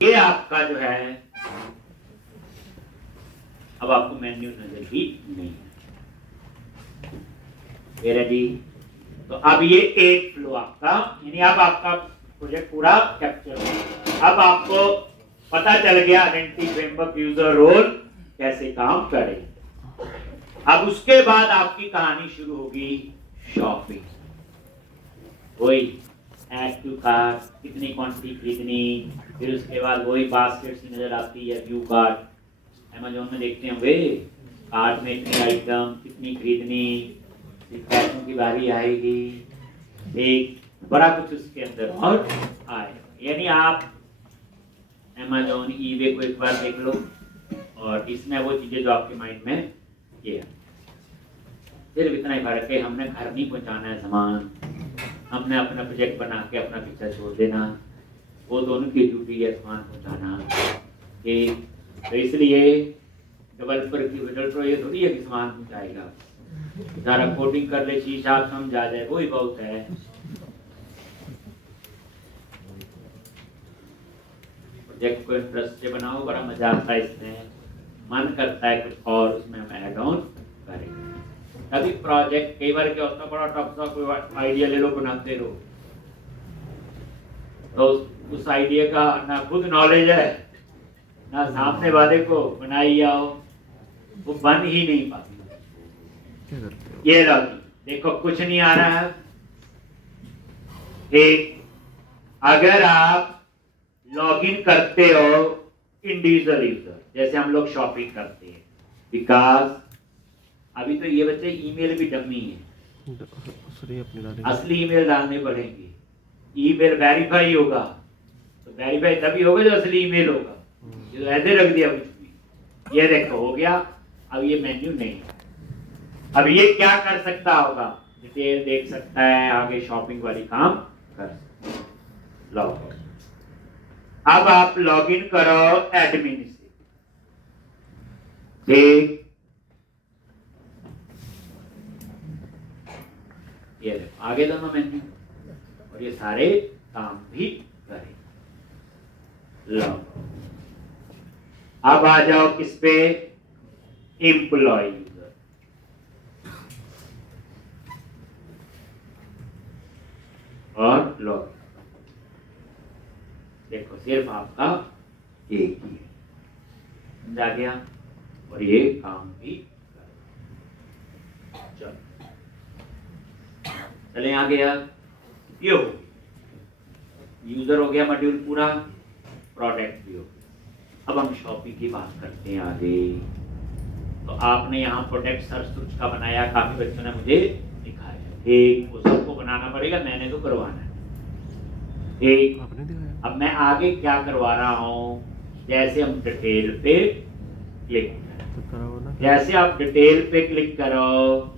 ये आपका जो है अब आपको मेन्यू नजर ही नहीं है रेडी, तो अब ये एक फ्लो आपका, यानी अब आपका प्रोजेक्ट पूरा कैप्चर हो, अब आपको पता चल गया आइडेंटिटी फ्रेमवर्क यूजर रोल कैसे काम करे। अब उसके बाद आपकी कहानी शुरू होगी शॉपिंग, वही ऐड टू कार्ट, कितनी क्वांटिटी खरीदनी, फिर उसके बाद वही बास्केट सी नजर आती है, व्यू कार्ट, अमेज़न में देखते हैं वे कार्ट में इतनी आइटम कितनी खरीदनी, पैसों की बारी आएगी, एक बड़ा कुछ उसके अंदर और आए, यानी आप अमेज़न ईबे को एक बार देख लो और इसमें वो चीजें जो आपके माइंड में ये है, सिर्फ इतना ही फर्क है, हमने घर नहीं पहुंचाना है सामान, हमने अपना प्रोजेक्ट बना के अपना पीछा छोड़ देना, वो दोनों की ड्यूटी है सामान पहुंचाना, तो इसलिए डेवलपर की रिजल्ट तो ये थोड़ी है कि सामान पहुंचाएगा, सारा कोडिंग कर ले, शीश आप समझ आ जाए, वही बहुत है। प्रोजेक्ट को इंटरेस्ट से बनाओ, बड़ा मजा आता है इसमें, मन करता है कुछ और उसमें हम ऐड ऑन करें, तभी प्रोजेक्ट, कई बार क्या होता है बड़ा टफ सा कोई आइडिया ले लो बनाते रहो, तो उस आइडिया का ना खुद नॉलेज है ना सामने वाले को बनाई आओ, वो बन ही नहीं पाती। ये लॉगिन देखो कुछ नहीं आ रहा है, एक अगर आप लॉगिन करते हो इंडिविजुअल यूजर, जैसे हम लोग शॉपिंग करते हैं, विकास अभी तो ये बच्चे ईमेल भी डमी है, असली ईमेल डालने पड़ेंगे, ईमेल वेरीफाई होगा, तो वेरीफाई तभी होगा जो असली ईमेल होगा, ये तो ऐसे रख दिया कुछ भी। ये देखो हो गया, अब ये मेन्यू नहीं है। अब ये क्या कर सकता होगा, डिटेल देख सकता है, आगे शॉपिंग वाली काम कर सकता है। लॉग, अब आप लॉगिन करो एडमिन से, ठीक, ये देखो आगे दोनों मेन्यू और ये सारे काम भी करें। लॉग, अब आ जाओ किस पे, एम्प्लॉय यूजर, और लॉग, देखो सिर्फ आपका एक ही है, समझा गया, और ये काम भी कर। चलो चले आगे, यार ये हो गया, यूजर हो गया मॉड्यूल पूरा, प्रोडक्ट भी हो गया। अब हम शॉपिंग की बात करते हैं आगे। तो आपने यहाँ प्रोडक्ट सर्च सूच का बनाया, काफी बच्चों ने मुझे दिखाया, ठीक, वो सबको बनाना पड़ेगा, मैंने तो करवाना है, ठीक। अब मैं आगे क्या करवा रहा हूँ, जैसे हम डिटेल पे क्लिक करें, जैसे आप डिटेल पे क्लिक करो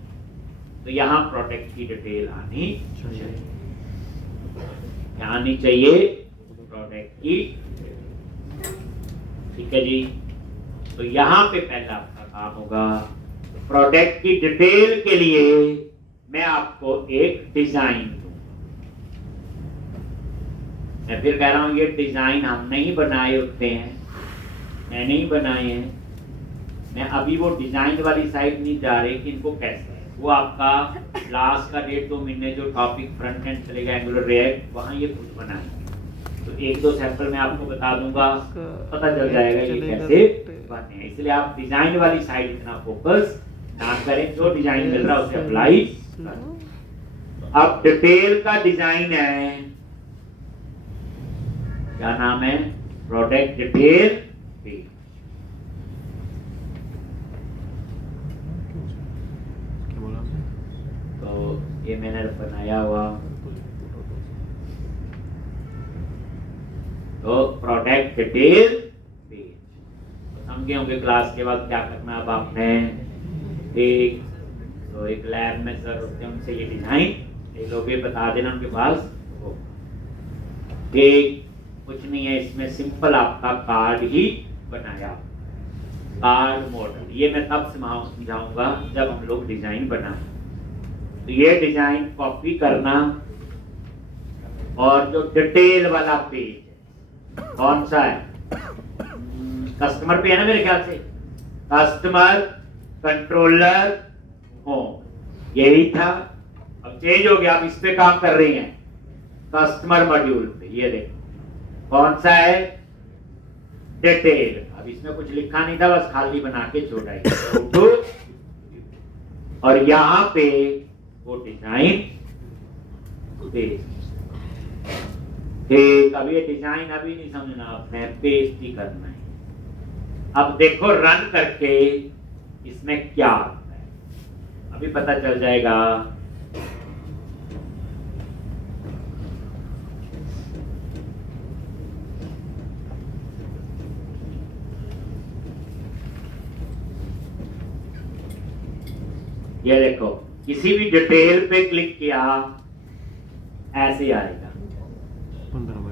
तो यहाँ प्रोडक्ट की डिटेल आनी चाहिए, क्या आनी चाहिए, प्रोडक्ट की, ठीक है जी। तो यहाँ पे पहला आपका काम होगा, प्रोडक्ट की डिटेल के लिए मैं आपको एक डिजाइन दूंगा। मैं फिर कह रहा हूं, ये डिजाइन हम नहीं बनाए होते हैं, मैंने ही बनाए हैं। मैं अभी वो डिजाइन वाली साइड नहीं जा रही कि इनको कैसे है, वो आपका क्लास का 1.5-2 महीने जो टॉपिक फ्रंट एंड चलेगा एंगुलर रिएक्ट, वहां ये खुद बनाएंगे। तो 1-2 सैंपल मैं आपको बता दूंगा, पता चल जाएगा ये कैसे बने हैं। इसलिए आप डिजाइन वाली साइड इतना फोकस ना करें, जो डिजाइन मिल रहा है उसे अप्लाई करें। अब डिटेल का डिजाइन है, क्या नाम है, प्रोडक्ट डिटेल पेज। तो ये मैंने बनाया हुआ, तो प्रोडक्ट डिटेल पेज, तो समझे होंगे क्लास के बाद क्या करना है। अब आपने एक, तो एक लैब में सर होते हैं, उनसे ये डिजाइन ये लोग भी बता देना उनके पास हो, एक कुछ नहीं है इसमें, सिंपल आपका कार्ड ही बनाया, कार्ड मॉडल, ये मैं तब समझाऊंगा जब हम लोग डिजाइन बनाएं। तो ये डिजाइन कॉपी करना, और जो डिटेल वाला पेज कौन सा है, कस्टमर पे है ना मेरे ख्याल से, कस्टमर कंट्रोलर होम, यही था। अब चेंज हो गया, अब इस पे काम कर रही हैं, कस्टमर मॉड्यूल पे, ये देखो कौन सा है, डिटेल। अब इसमें कुछ लिखा नहीं था, बस खाली बना के छोड़ा ही, और यहाँ पे वो डिजाइन पेज, ठीक। अब ये डिजाइन अभी नहीं समझना आपने, पेस्ट ही करना है। अब देखो रन करके इसमें क्या आता है, अभी पता चल जाएगा। ये देखो, किसी भी डिटेल पे क्लिक किया ऐसे आएगा,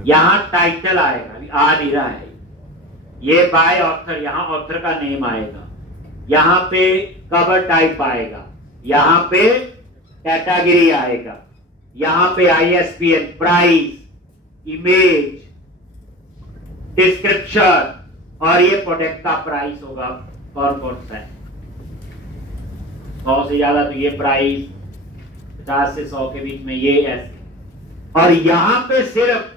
यहां टाइटल आएगा, अभी आ नहीं रहा है, ये बाय ऑथर, यहां ऑथर का नेम आएगा, यहां पे कवर टाइप आएगा, यहां पे कैटेगरी आएगा, यहां पे ISBN, प्राइस, इमेज, डिस्क्रिप्शन, और ये प्रोडक्ट का प्राइस होगा, कौन कौन सा है, 100 से ज्यादा तो ये प्राइस, 50 से 100 के बीच में ये ऐसे, और यहां पे सिर्फ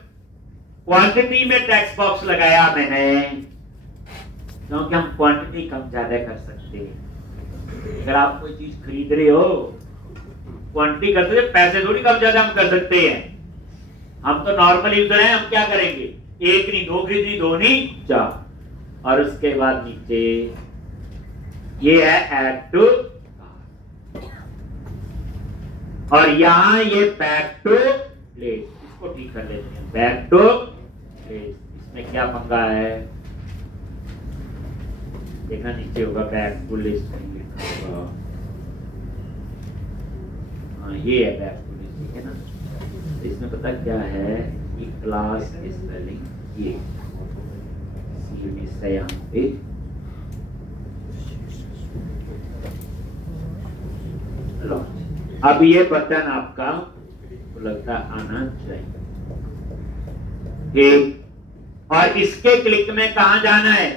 क्वांटिटी में टेक्स्ट बॉक्स लगाया मैंने, क्योंकि हम क्वांटिटी कम ज्यादा कर सकते हैं। अगर आप कोई चीज खरीद रहे हो, क्वांटिटी करते हैं, पैसे थोड़ी कम ज्यादा हम कर सकते हैं। हम तो नॉर्मल यूजर हैं, हम क्या करेंगे, एक नहीं दो खरीदी, दो नहीं चार। और उसके बाद नीचे ये है ऐड टू, और यहां ये बैक टू प्लेस, इसको ठीक कर लेते हैं, बैक टू प्लेस। इसमें क्या पंगा है, देखना नीचे होगा बैक टू लिस्ट, हाँ ये है बैक टू लिस्ट, ठीक है ना। तो इसमें पता क्या है कि क्लास स्पेलिंग ये है यहाँ पे, अब ये बटन आपका तो लगता आना चाहिए, ठीक। और इसके क्लिक में कहा जाना है,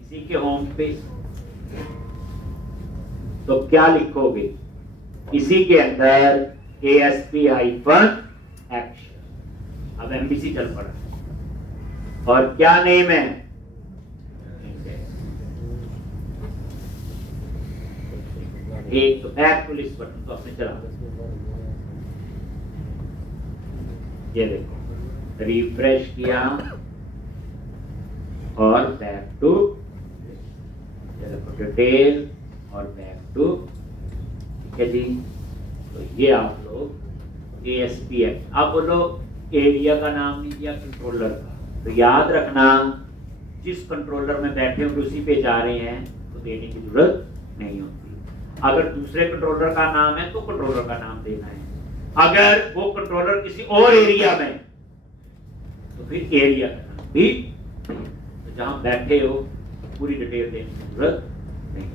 इसी के होम पेज। तो क्या लिखोगे इसी के अंदर ASP-Action, अब MVC चल पड़ा। और क्या नेम है, एक तो बैक टू लिस्ट बटन तो आपने चला, ये देखो रिफ्रेश किया और बैक टू, ये देखो डिटेल और बैक टू, ठीक है जी। तो ये आप लोग ASP-Action, आप बोलो एरिया का नाम नहीं दिया, कंट्रोलर का, तो याद रखना जिस कंट्रोलर में बैठे हो उसी पे जा रहे हैं तो देने की जरूरत नहीं होती। अगर दूसरे कंट्रोलर का नाम है तो कंट्रोलर का नाम देना है, अगर वो कंट्रोलर किसी और एरिया में तो फिर एरिया का नाम भी, तो जहां बैठे हो पूरी डिटेल देने की जरूरत नहीं।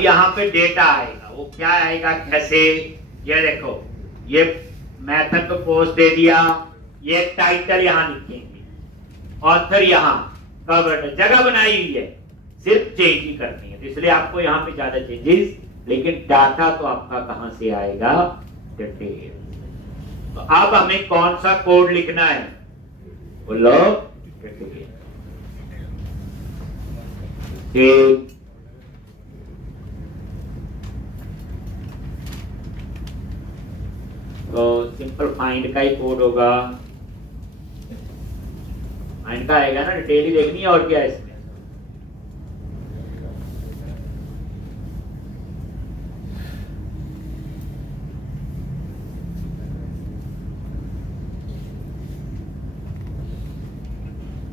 यहाँ पे डेटा आएगा, वो क्या आएगा कैसे, ये देखो ये मेथड को पोस्ट दे दिया, ये टाइटल यहाँ लिखेंगे, ऑथर यहाँ, कवर जगह बनाई हुई है, सिर्फ चेंज ही करनी है, तो इसलिए आपको यहाँ पे ज्यादा चेंजेस, लेकिन डाटा तो आपका कहां से आएगा, डिटेल। तो अब हमें कौन सा कोड लिखना है, बोलो डिटेल, ठीक। तो सिंपल फाइंड का ही कोड होगा, फाइंड का आएगा ना, डिटेल ही देखनी है और क्या है इसमें।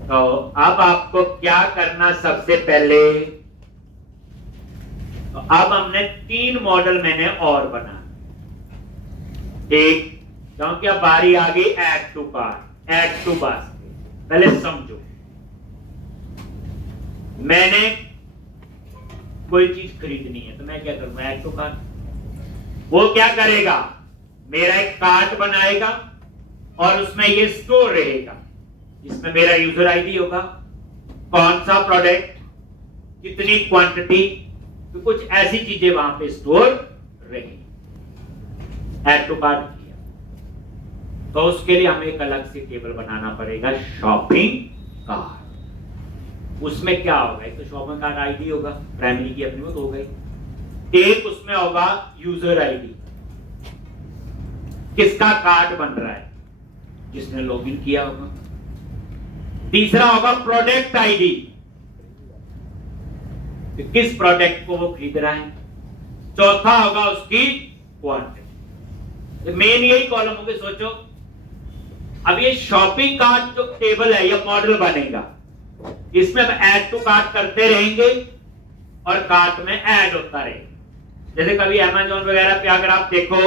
तो अब आपको क्या करना, सबसे पहले तो अब हमने 3 मॉडल मैंने और बना, ठीक, क्योंकि अब बारी आ गई add to cart, add to basket. पहले समझो, मैंने कोई चीज खरीदनी है तो मैं क्या करूंगा, ऐड टू कार्ट। वो क्या करेगा, मेरा एक कार्ट बनाएगा और उसमें ये स्टोर रहेगा, इसमें मेरा यूजर आईडी होगा, कौन सा प्रोडक्ट, कितनी क्वांटिटी, तो कुछ ऐसी चीजें वहां पे स्टोर रहेगी। ऐड टू कार्ट किया तो उसके लिए हमें एक अलग से टेबल बनाना पड़ेगा, शॉपिंग कार्ट। उसमें क्या होगा, एक तो शॉपिंग कार्ट आईडी होगा, प्राइमरी की अपनी वो तो हो गई, एक उसमें होगा यूजर आईडी, किसका कार्ड बन रहा है, जिसने लॉगिन किया होगा। तीसरा होगा प्रोडक्ट आईडी, तो किस प्रोडक्ट को वो खरीद रहा है। चौथा होगा उसकी क्वांटिटी। मेन यही कॉलम होंगे, सोचो अब ये शॉपिंग कार्ट जो टेबल है ये मॉडल बनेगा, इसमें हम ऐड टू कार्ट करते रहेंगे और कार्ट में ऐड होता रहेगा। जैसे कभी अमेज़न वगैरह पे अगर आप देखो,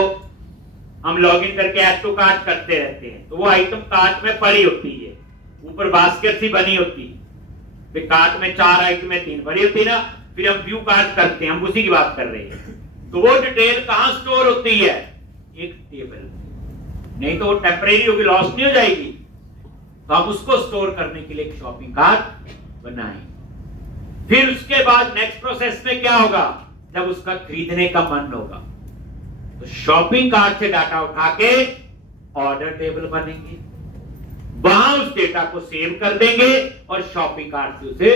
हम लॉगिन करके ऐड टू कार्ट करते रहते हैं, तो वो आइटम कार्ट में पड़ी होती है, ऊपर बास्केट सी बनी होती है, फिर कार्ट में 4 आइटम में 3 पड़ी होती है ना, फिर हम व्यू कार्ट करते हैं, हम उसी की बात कर रहे हैं। तो वो डिटेल कहां स्टोर होती है, एक टेबल, नहीं तो वो टेम्परेरी होगी, लॉस नहीं हो जाएगी, तो हम उसको स्टोर करने के लिए एक शॉपिंग कार्ट बनाएं। फिर उसके बाद नेक्स्ट प्रोसेस में क्या होगा, जब उसका खरीदने का मन होगा तो शॉपिंग कार्ट से डाटा उठा के ऑर्डर टेबल बनेंगे, वहां उस डेटा को सेव कर देंगे और शॉपिंग कार्ट से उसे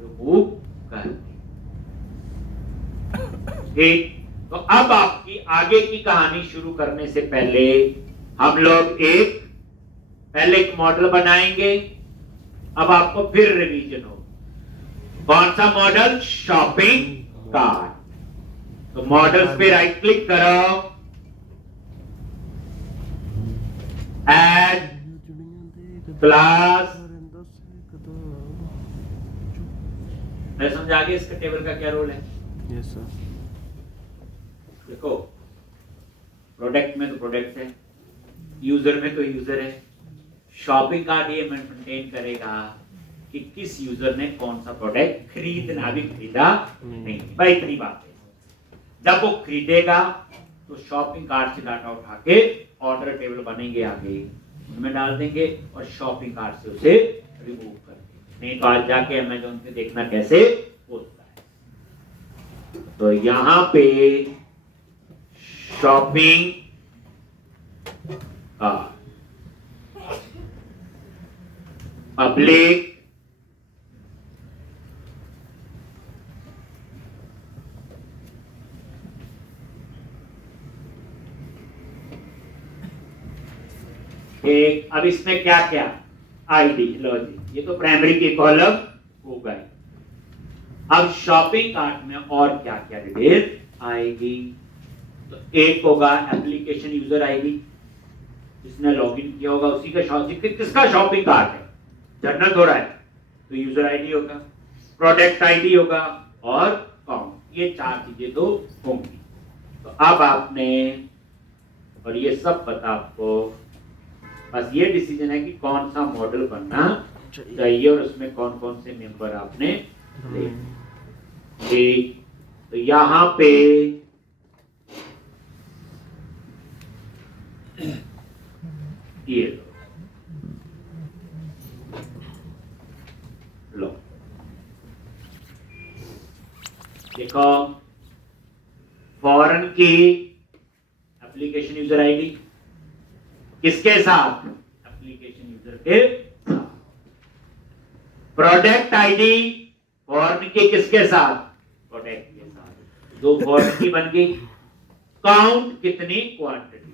रिमूव कर देंगे। तो अब आपकी आगे की कहानी शुरू करने से पहले हम लोग पहले एक मॉडल बनाएंगे। अब आपको फिर रिवीजन हो, कौन सा मॉडल? Shopping cart. तो मॉडल्स पे राइट क्लिक करो, ऐड क्लास। मैं समझा आगे इसका टेबल का क्या रोल है? Yes sir. देखो, प्रोडक्ट में तो प्रोडक्ट है, यूजर में तो यूजर है। शॉपिंग कार्ट ये मेंटेन करेगा कि किस यूजर ने कौन सा प्रोडक्ट खरीदना, भी खरीदा नहीं। भाई इतनी बात है, जब वो खरीदेगा तो शॉपिंग कार्ट से डाटा उठा के ऑर्डर टेबल बनेंगे आगे, उनमें डाल देंगे और शॉपिंग कार्ट से उसे रिमूव कर देंगे। नहीं तो आज जाके अमेज़न पे देखना कैसे होता है। तो यहां पे शॉपिंग कार्ट, पब्लिक, एक। अब इसमें क्या क्या? आईडी। लो जी, ये तो प्राइमरी की कॉलम हो गई। अब शॉपिंग कार्ट में और क्या क्या डिटेल आएगी? तो एक होगा एप्लीकेशन यूजर आईडी, जिसने लॉगिन किया होगा उसी का शॉपिंग, किसका शॉपिंग कार्ट है, जनरल हो रहा है तो यूजर आईडी होगा, प्रोडक्ट आईडी होगा और काउंट। ये चार चीजें तो होंगी। तो अब आपने, और ये सब पता आपको, बस ये डिसीजन है कि कौन सा मॉडल बनना चाहिए और उसमें कौन कौन से मेंबर आपने ले। ठीक, तो यहां पे ये लो, देखो, फॉरेन की एप्लीकेशन यूजर आईडी किसके साथ? एप्लीकेशन यूजर के साथ। प्रोडक्ट आईडी फॉरेन के किसके साथ? प्रोडक्ट के साथ। दो फॉरेन की बन गई। काउंट कितनी? क्वांटिटी।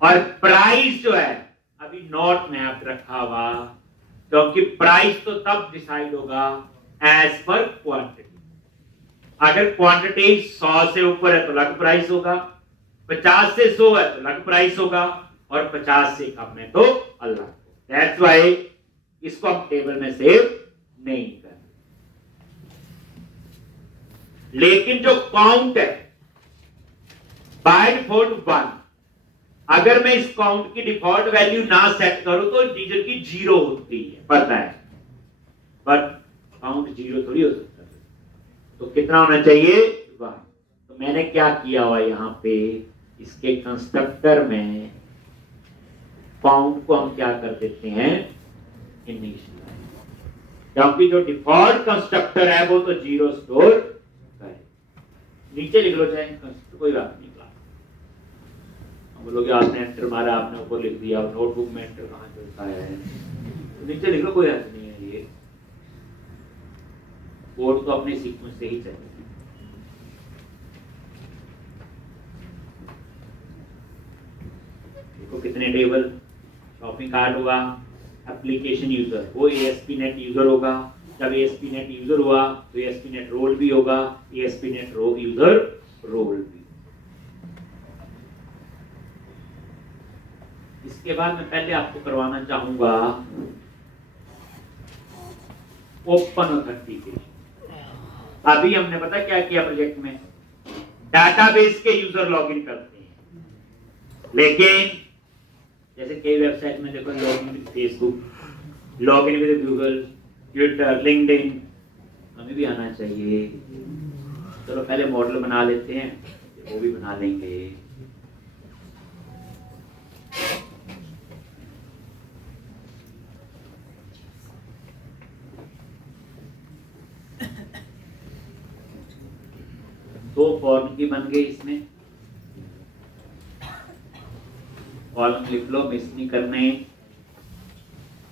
और प्राइस जो है अभी नॉट मैप रखा हुआ, क्योंकि प्राइस तो तब डिसाइड होगा एज पर क्वांटिटी। अगर क्वांटिटी 100 से ऊपर है तो अलग प्राइस होगा, 50 से 100 है तो अलग प्राइस होगा, और 50 से कम है तो अलग। दैट्स व्हाई इसको हम टेबल में सेव नहीं कर। लेकिन जो काउंट है बाय डिफॉल्ट 1, अगर मैं इस काउंट की डिफॉल्ट वैल्यू ना सेट करूं तो इंटीजर की 0 होती है, पता है, बट काउंट 0 थोड़ी हो सकता है। तो कितना होना चाहिए? 1। तो मैंने क्या किया हुआ यहां पे, इसके कंस्ट्रक्टर में काउंट को हम क्या कर देते हैं? इनिशियलाइज, क्योंकि जो डिफॉल्ट कंस्ट्रक्टर है वो तो 0 स्टोर करे। नीचे लिख लो चाहे कंस्ट्रक्टर, कोई बात नहीं। बोलोगे आपने एंटर मारा, आपने ऊपर लिख दिया, नोटबुक में एंटर कहां चलता है, तो नीचे लिख लो, कोई हर्ज नहीं है। ये कोड तो अपने सीक्वेंस से ही चलेगा। देखो कितने टेबल, शॉपिंग कार्ट होगा, एप्लीकेशन यूजर वो ASP.NET यूजर होगा, जब ASP.NET यूजर हुआ तो ASP.NET रोल भी होगा, ASP.NET रो यूजर रोल भी। इसके बाद मैं पहले आपको करवाना चाहूंगा ओपन ऑथेंटिकेशन। अभी हमने पता क्या किया प्रोजेक्ट में, डाटाबेस के यूजर लॉगिन करते हैं, लेकिन जैसे कई वेबसाइट में देखो login with Facebook, login with Google, Twitter, LinkedIn, हमें भी आना चाहिए। चलो पहले मॉडल बना लेते हैं, वो भी बना लेंगे। दो फॉर्म की बन गई, इसमें कॉलम लिख लो, मिस नहीं करने।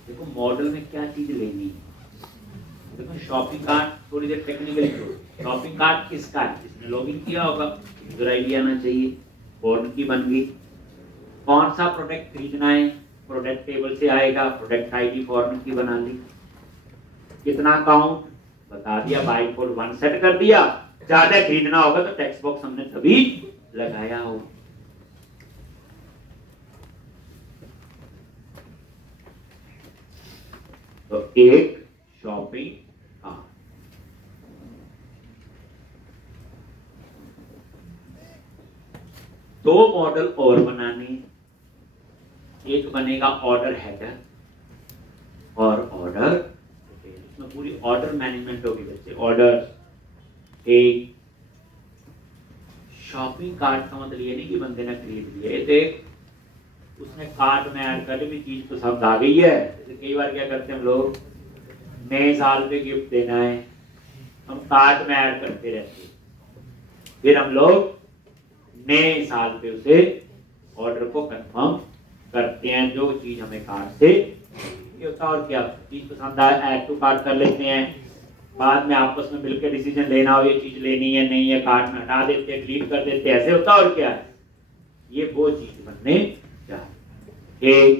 देखो मॉडल में क्या चीज लेनी है, देखो शॉपिंग कार्ट, थोड़ी देर टेक्निकल करो। शॉपिंग कार्ट किसका है? जिसने लॉगिन किया होगा, यूजर आईडी आना चाहिए। फॉर्म की बन गई, कौन सा प्रोडक्ट खरीदना है, प्रोडक्ट टेबल से आएगा, प्रोडक्ट आईडी फॉर्म की बना ली। कितना काउंट? बता दिया, बाई फॉर 1 सेट कर दिया। ज्यादा खरीदना होगा तो टेक्स्ट बॉक्स हमने तभी लगाया हो। तो एक शॉपिंग कार्ट, दो मॉडल और बनाने, एक बनेगा ऑर्डर हेडर और ऑर्डर डिटेल। इसमें पूरी ऑर्डर मैनेजमेंट होगी बच्चे। ऑर्डर एक शॉपिंग कार्ट का मतलब ये नहीं कि बंदे ने खरीद लिया, देख उसने कार्ट में ऐड कर ली, भी चीज पसंद आ गई है। जैसे कई बार क्या करते हैं हम लोग, नए साल पे गिफ्ट देना है, हम कार्ट में ऐड करते रहते हैं, फिर हम लोग नए साल पे उसे ऑर्डर को कंफर्म करते हैं, जो चीज हमें कार्ट से ये होता। और क्या चीज पसंद आए ऐड टू कार्ट कर लेते हैं, बाद में आपस में मिलकर डिसीजन लेना हो ये चीज लेनी है नहीं है, कार्ट में हटा देते हैं, डिलीट कर देते हैं, ऐसे होता। और क्या है, ये वो चीज बनने चाहिए।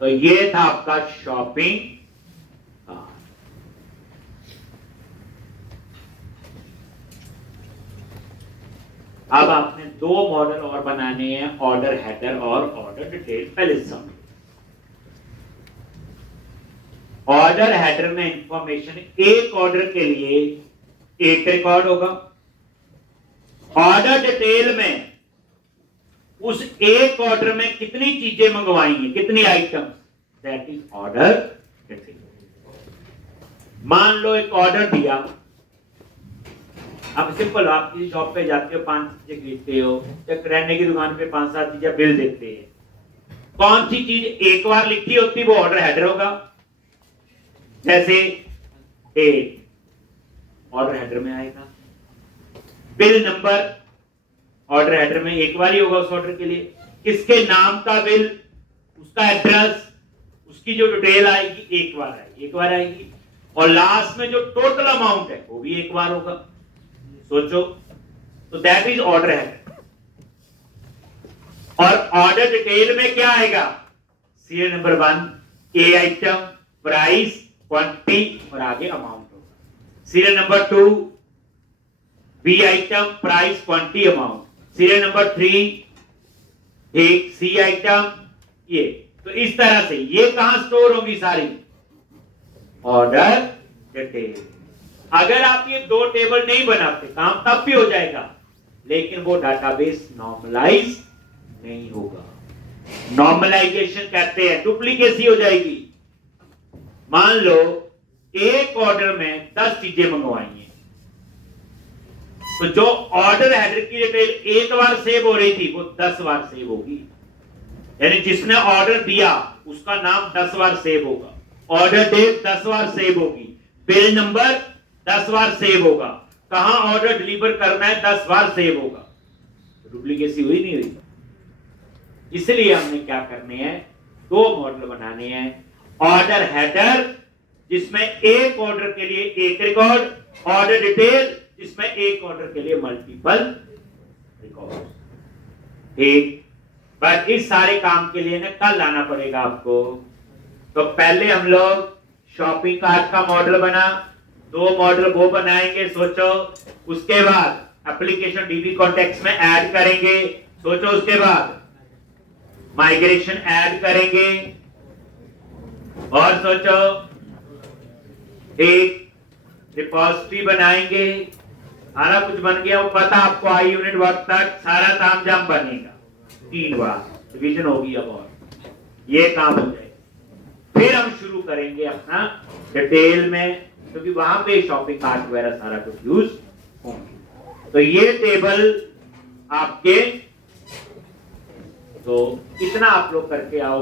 तो ये था आपका शॉपिंग कार्ट। अब आपने दो मॉडल और बनाने हैं, ऑर्डर हेडर और ऑर्डर डिटेल। पहले समझ, ऑर्डर हेडर में इंफॉर्मेशन, एक ऑर्डर के लिए एक रिकॉर्ड होगा। ऑर्डर डिटेल में उस एक ऑर्डर में कितनी चीजें मंगवाई हैं, कितनी items, that is order detail. मान लो एक ऑर्डर दिया, अब सिंपल, आप किसी शॉप पे जाते हो, 5 चीजें खरीदते हो, या किराने की दुकान पे 5-7 चीजें बिल देते हैं, कौन सी चीज एक बार लिखी होती वो ऑर्डर हेडर होगा। जैसे एक ऑर्डर हेडर में आएगा, बिल नंबर ऑर्डर हेडर में एक बार ही होगा उस ऑर्डर के लिए, किसके नाम का बिल, उसका एड्रेस, उसकी जो डिटेल आएगी एक बार आएगी, और लास्ट में जो टोटल अमाउंट है वो भी एक बार होगा। सोचो, तो दैट इज ऑर्डर हेडर। और ऑर्डर डिटेल में क्या आएगा, serial number 1 A item, price, quantity और आगे अमाउंट होगा। Serial number 2 B item, price, quantity, amount. Serial number 3 एक सी आइटम, ये। तो इस तरह से ये कहां स्टोर होगी सारी, ऑर्डर डिटेल। अगर आप ये दो टेबल नहीं बनाते, काम तब भी हो जाएगा, लेकिन वो डाटाबेस नॉर्मलाइज नहीं होगा। नॉर्मलाइजेशन कहते हैं, डुप्लीकेसी हो जाएगी। मान लो एक ऑर्डर में 10 चीजें मंगवाई हैं, तो जो ऑर्डर हेडर की डिटेल एक बार सेव हो रही थी वो 10 बार सेव होगी। यानी जिसने ऑर्डर दिया उसका नाम 10 बार सेव होगा, ऑर्डर डेट 10 बार सेव होगी, बिल नंबर 10 बार सेव होगा, कहां ऑर्डर डिलीवर करना है 10 बार सेव होगा। डुप्लीकेसी हुई नहीं हुई। इसलिए हमने क्या करने हैं, दो मॉडल बनाने हैं, ऑर्डर हेडर जिसमें एक ऑर्डर के लिए एक रिकॉर्ड, ऑर्डर डिटेल जिसमें एक ऑर्डर के लिए मल्टीपल रिकॉर्ड। ठीक, बस इस सारे काम के लिए ना कल लाना पड़ेगा आपको। तो पहले हम लोग शॉपिंग कार्ट का मॉडल बना, दो मॉडल वो बनाएंगे, सोचो। उसके बाद एप्लीकेशन डीबी कॉन्टेक्स्ट में ऐड करेंगे, सोचो। उसके बाद माइग्रेशन ऐड करेंगे, और सोचो एक रिपोजिटरी बनाएंगे। सारा कुछ बन गया, वो पता आपको आई यूनिट वर्क तक सारा तामझाम बनेगा। 3 बार डिवीजन होगी अब, और ये काम हो जाएगा। फिर हम शुरू करेंगे अपना डिटेल में, क्योंकि वहां पे शॉपिंग कार्ट वगैरह सारा कुछ यूज होंगे। तो ये टेबल आपके, तो इतना आप लोग करके आओ।